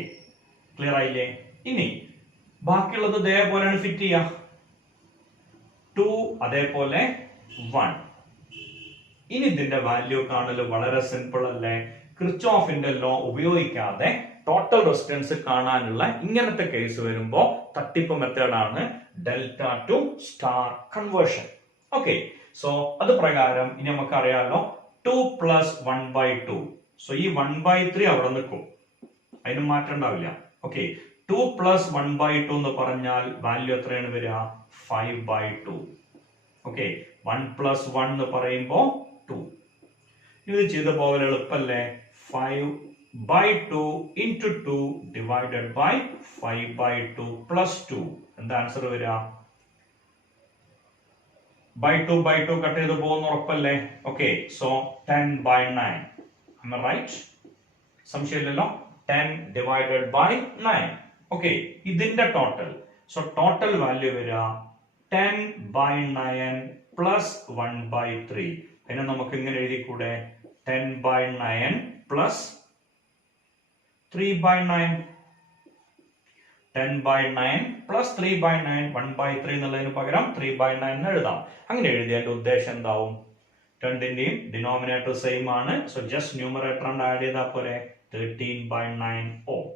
clear ആയില്ലേ? ഇനി ബാക്കിയുള്ളത് ഇതേപോലെയാണ് fit ചെയ്യുക. 2 അതേപോലെ 1. ഇനി ഇതിന്റെ വാല്യൂ കാണൽ വളരെ സിമ്പിൾ അല്ലേ? കിർച്ചോഫിന്റെ ലോ ഉപയോഗിക്കാതെ ടോട്ടൽ റെസിസ്റ്റൻസ് കാണാനുള്ള ഇങ്ങനത്തെ കേസ് വരുമ്പോ തട്ടിപ്പ് മെത്തേഡാണ് delta to star conversion. Okay, so അത് പ്രകാരം ഇനി നമുക്ക് അറിയാലോ 2 plus 1 by 2. സോ ഈ 1 by 3 അവിടെ നിൽക്കും, അതിന് മാറ്റം ഉണ്ടാവില്ല. ഓക്കെ, 2 plus 1 by 2 എന്ന് പറഞ്ഞാൽ വാല്യൂ എത്രയാണ് വരിക? 5 by 2. ഓക്കെ, 1 plus 1 എന്ന് പറയുമ്പോ 2. ഇത് ചെയ്ത പോലെ എളുപ്പല്ലേ? 5 by 2 into 2 divided by 5 by 2 plus 2. എന്താ ആൻസർ വരിക? by 2 by 2 കട്ട് ചെയ്ത് പോകുന്ന ഉറപ്പല്ലേ? Okay, so 10 by 9. Am I right? സംശയമില്ലല്ലോ. 10 divided by 9. Okay, ഇതിന്റെ ടോട്ടൽ. സോ ടോട്ടൽ വാല്യൂ വരിക 10 by 9 plus 1 by 3. അതിനെ നമുക്ക് ഇങ്ങനെ എഴുതിക്കൂടെ? 10 by 9 plus 3 by 9. 10 by 9 plus 3 by 9. 1 by 3 എന്നുള്ളതിന് പകരം 3 by 9 എന്ന് എഴുതാം. അങ്ങനെ എഴുതിയതിന്റെ ഉദ്ദേശം എന്താവും? രണ്ടിന്റെയും ഡിനോമിനേറ്റർ സെയിം ആണ്. സോ ജസ്റ്റ് ന്യൂമറേറ്റർ ആഡ് ചെയ്താൽ പോലെ 13 by 9 ohm.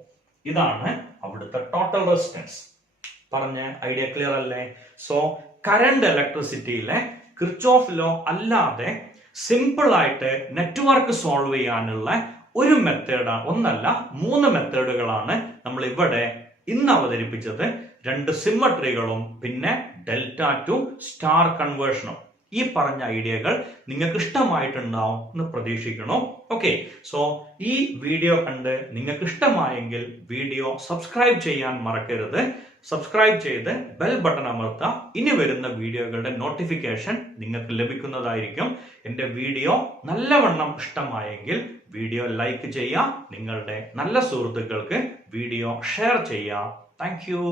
ഇതാണ് അവിടുത്തെ ടോട്ടൽ റെസിസ്റ്റൻസ്. പറഞ്ഞ ഐഡിയ ക്ലിയർ അല്ലേ? സോ കറണ്ട് ഇലക്ട്രിസിറ്റിയിലെ കിർച്ചോഫ് ലോ അല്ലാതെ സിമ്പിൾ ആയിട്ട് നെറ്റ്വർക്ക് സോൾവ് ചെയ്യാനുള്ള ഒരു മെത്തേഡാണ്, ഒന്നല്ല 3 മെത്തേഡുകളാണ് നമ്മൾ ഇവിടെ ഇന്ന് അവതരിപ്പിച്ചത്. 2 സിമ്മട്രികളും പിന്നെ ഡെൽറ്റ ടു സ്റ്റാർ കൺവേർഷനും. ഈ പറഞ്ഞ ഐഡിയകൾ നിങ്ങൾക്ക് ഇഷ്ടമായിട്ടുണ്ടാവും എന്ന് പ്രതീക്ഷിക്കണം. ഓക്കെ, സോ ഈ വീഡിയോ കണ്ട് നിങ്ങൾക്ക് ഇഷ്ടമായെങ്കിൽ വീഡിയോ സബ്സ്ക്രൈബ് ചെയ്യാൻ മറക്കരുത്. സബ്സ്ക്രൈബ് ചെയ്ത് ബെൽ ബട്ടൺ അമർത്താം. ഇനി വരുന്ന വീഡിയോകളുടെ നോട്ടിഫിക്കേഷൻ നിങ്ങൾക്ക് ലഭിക്കുന്നതായിരിക്കും. എൻ്റെ വീഡിയോ നല്ലവണ്ണം ഇഷ്ടമായെങ്കിൽ വീഡിയോ ലൈക്ക് ചെയ്യുക, നിങ്ങളുടെ നല്ല സുഹൃത്തുക്കൾക്ക് വീഡിയോ ഷെയർ ചെയ്യുക. Thank you.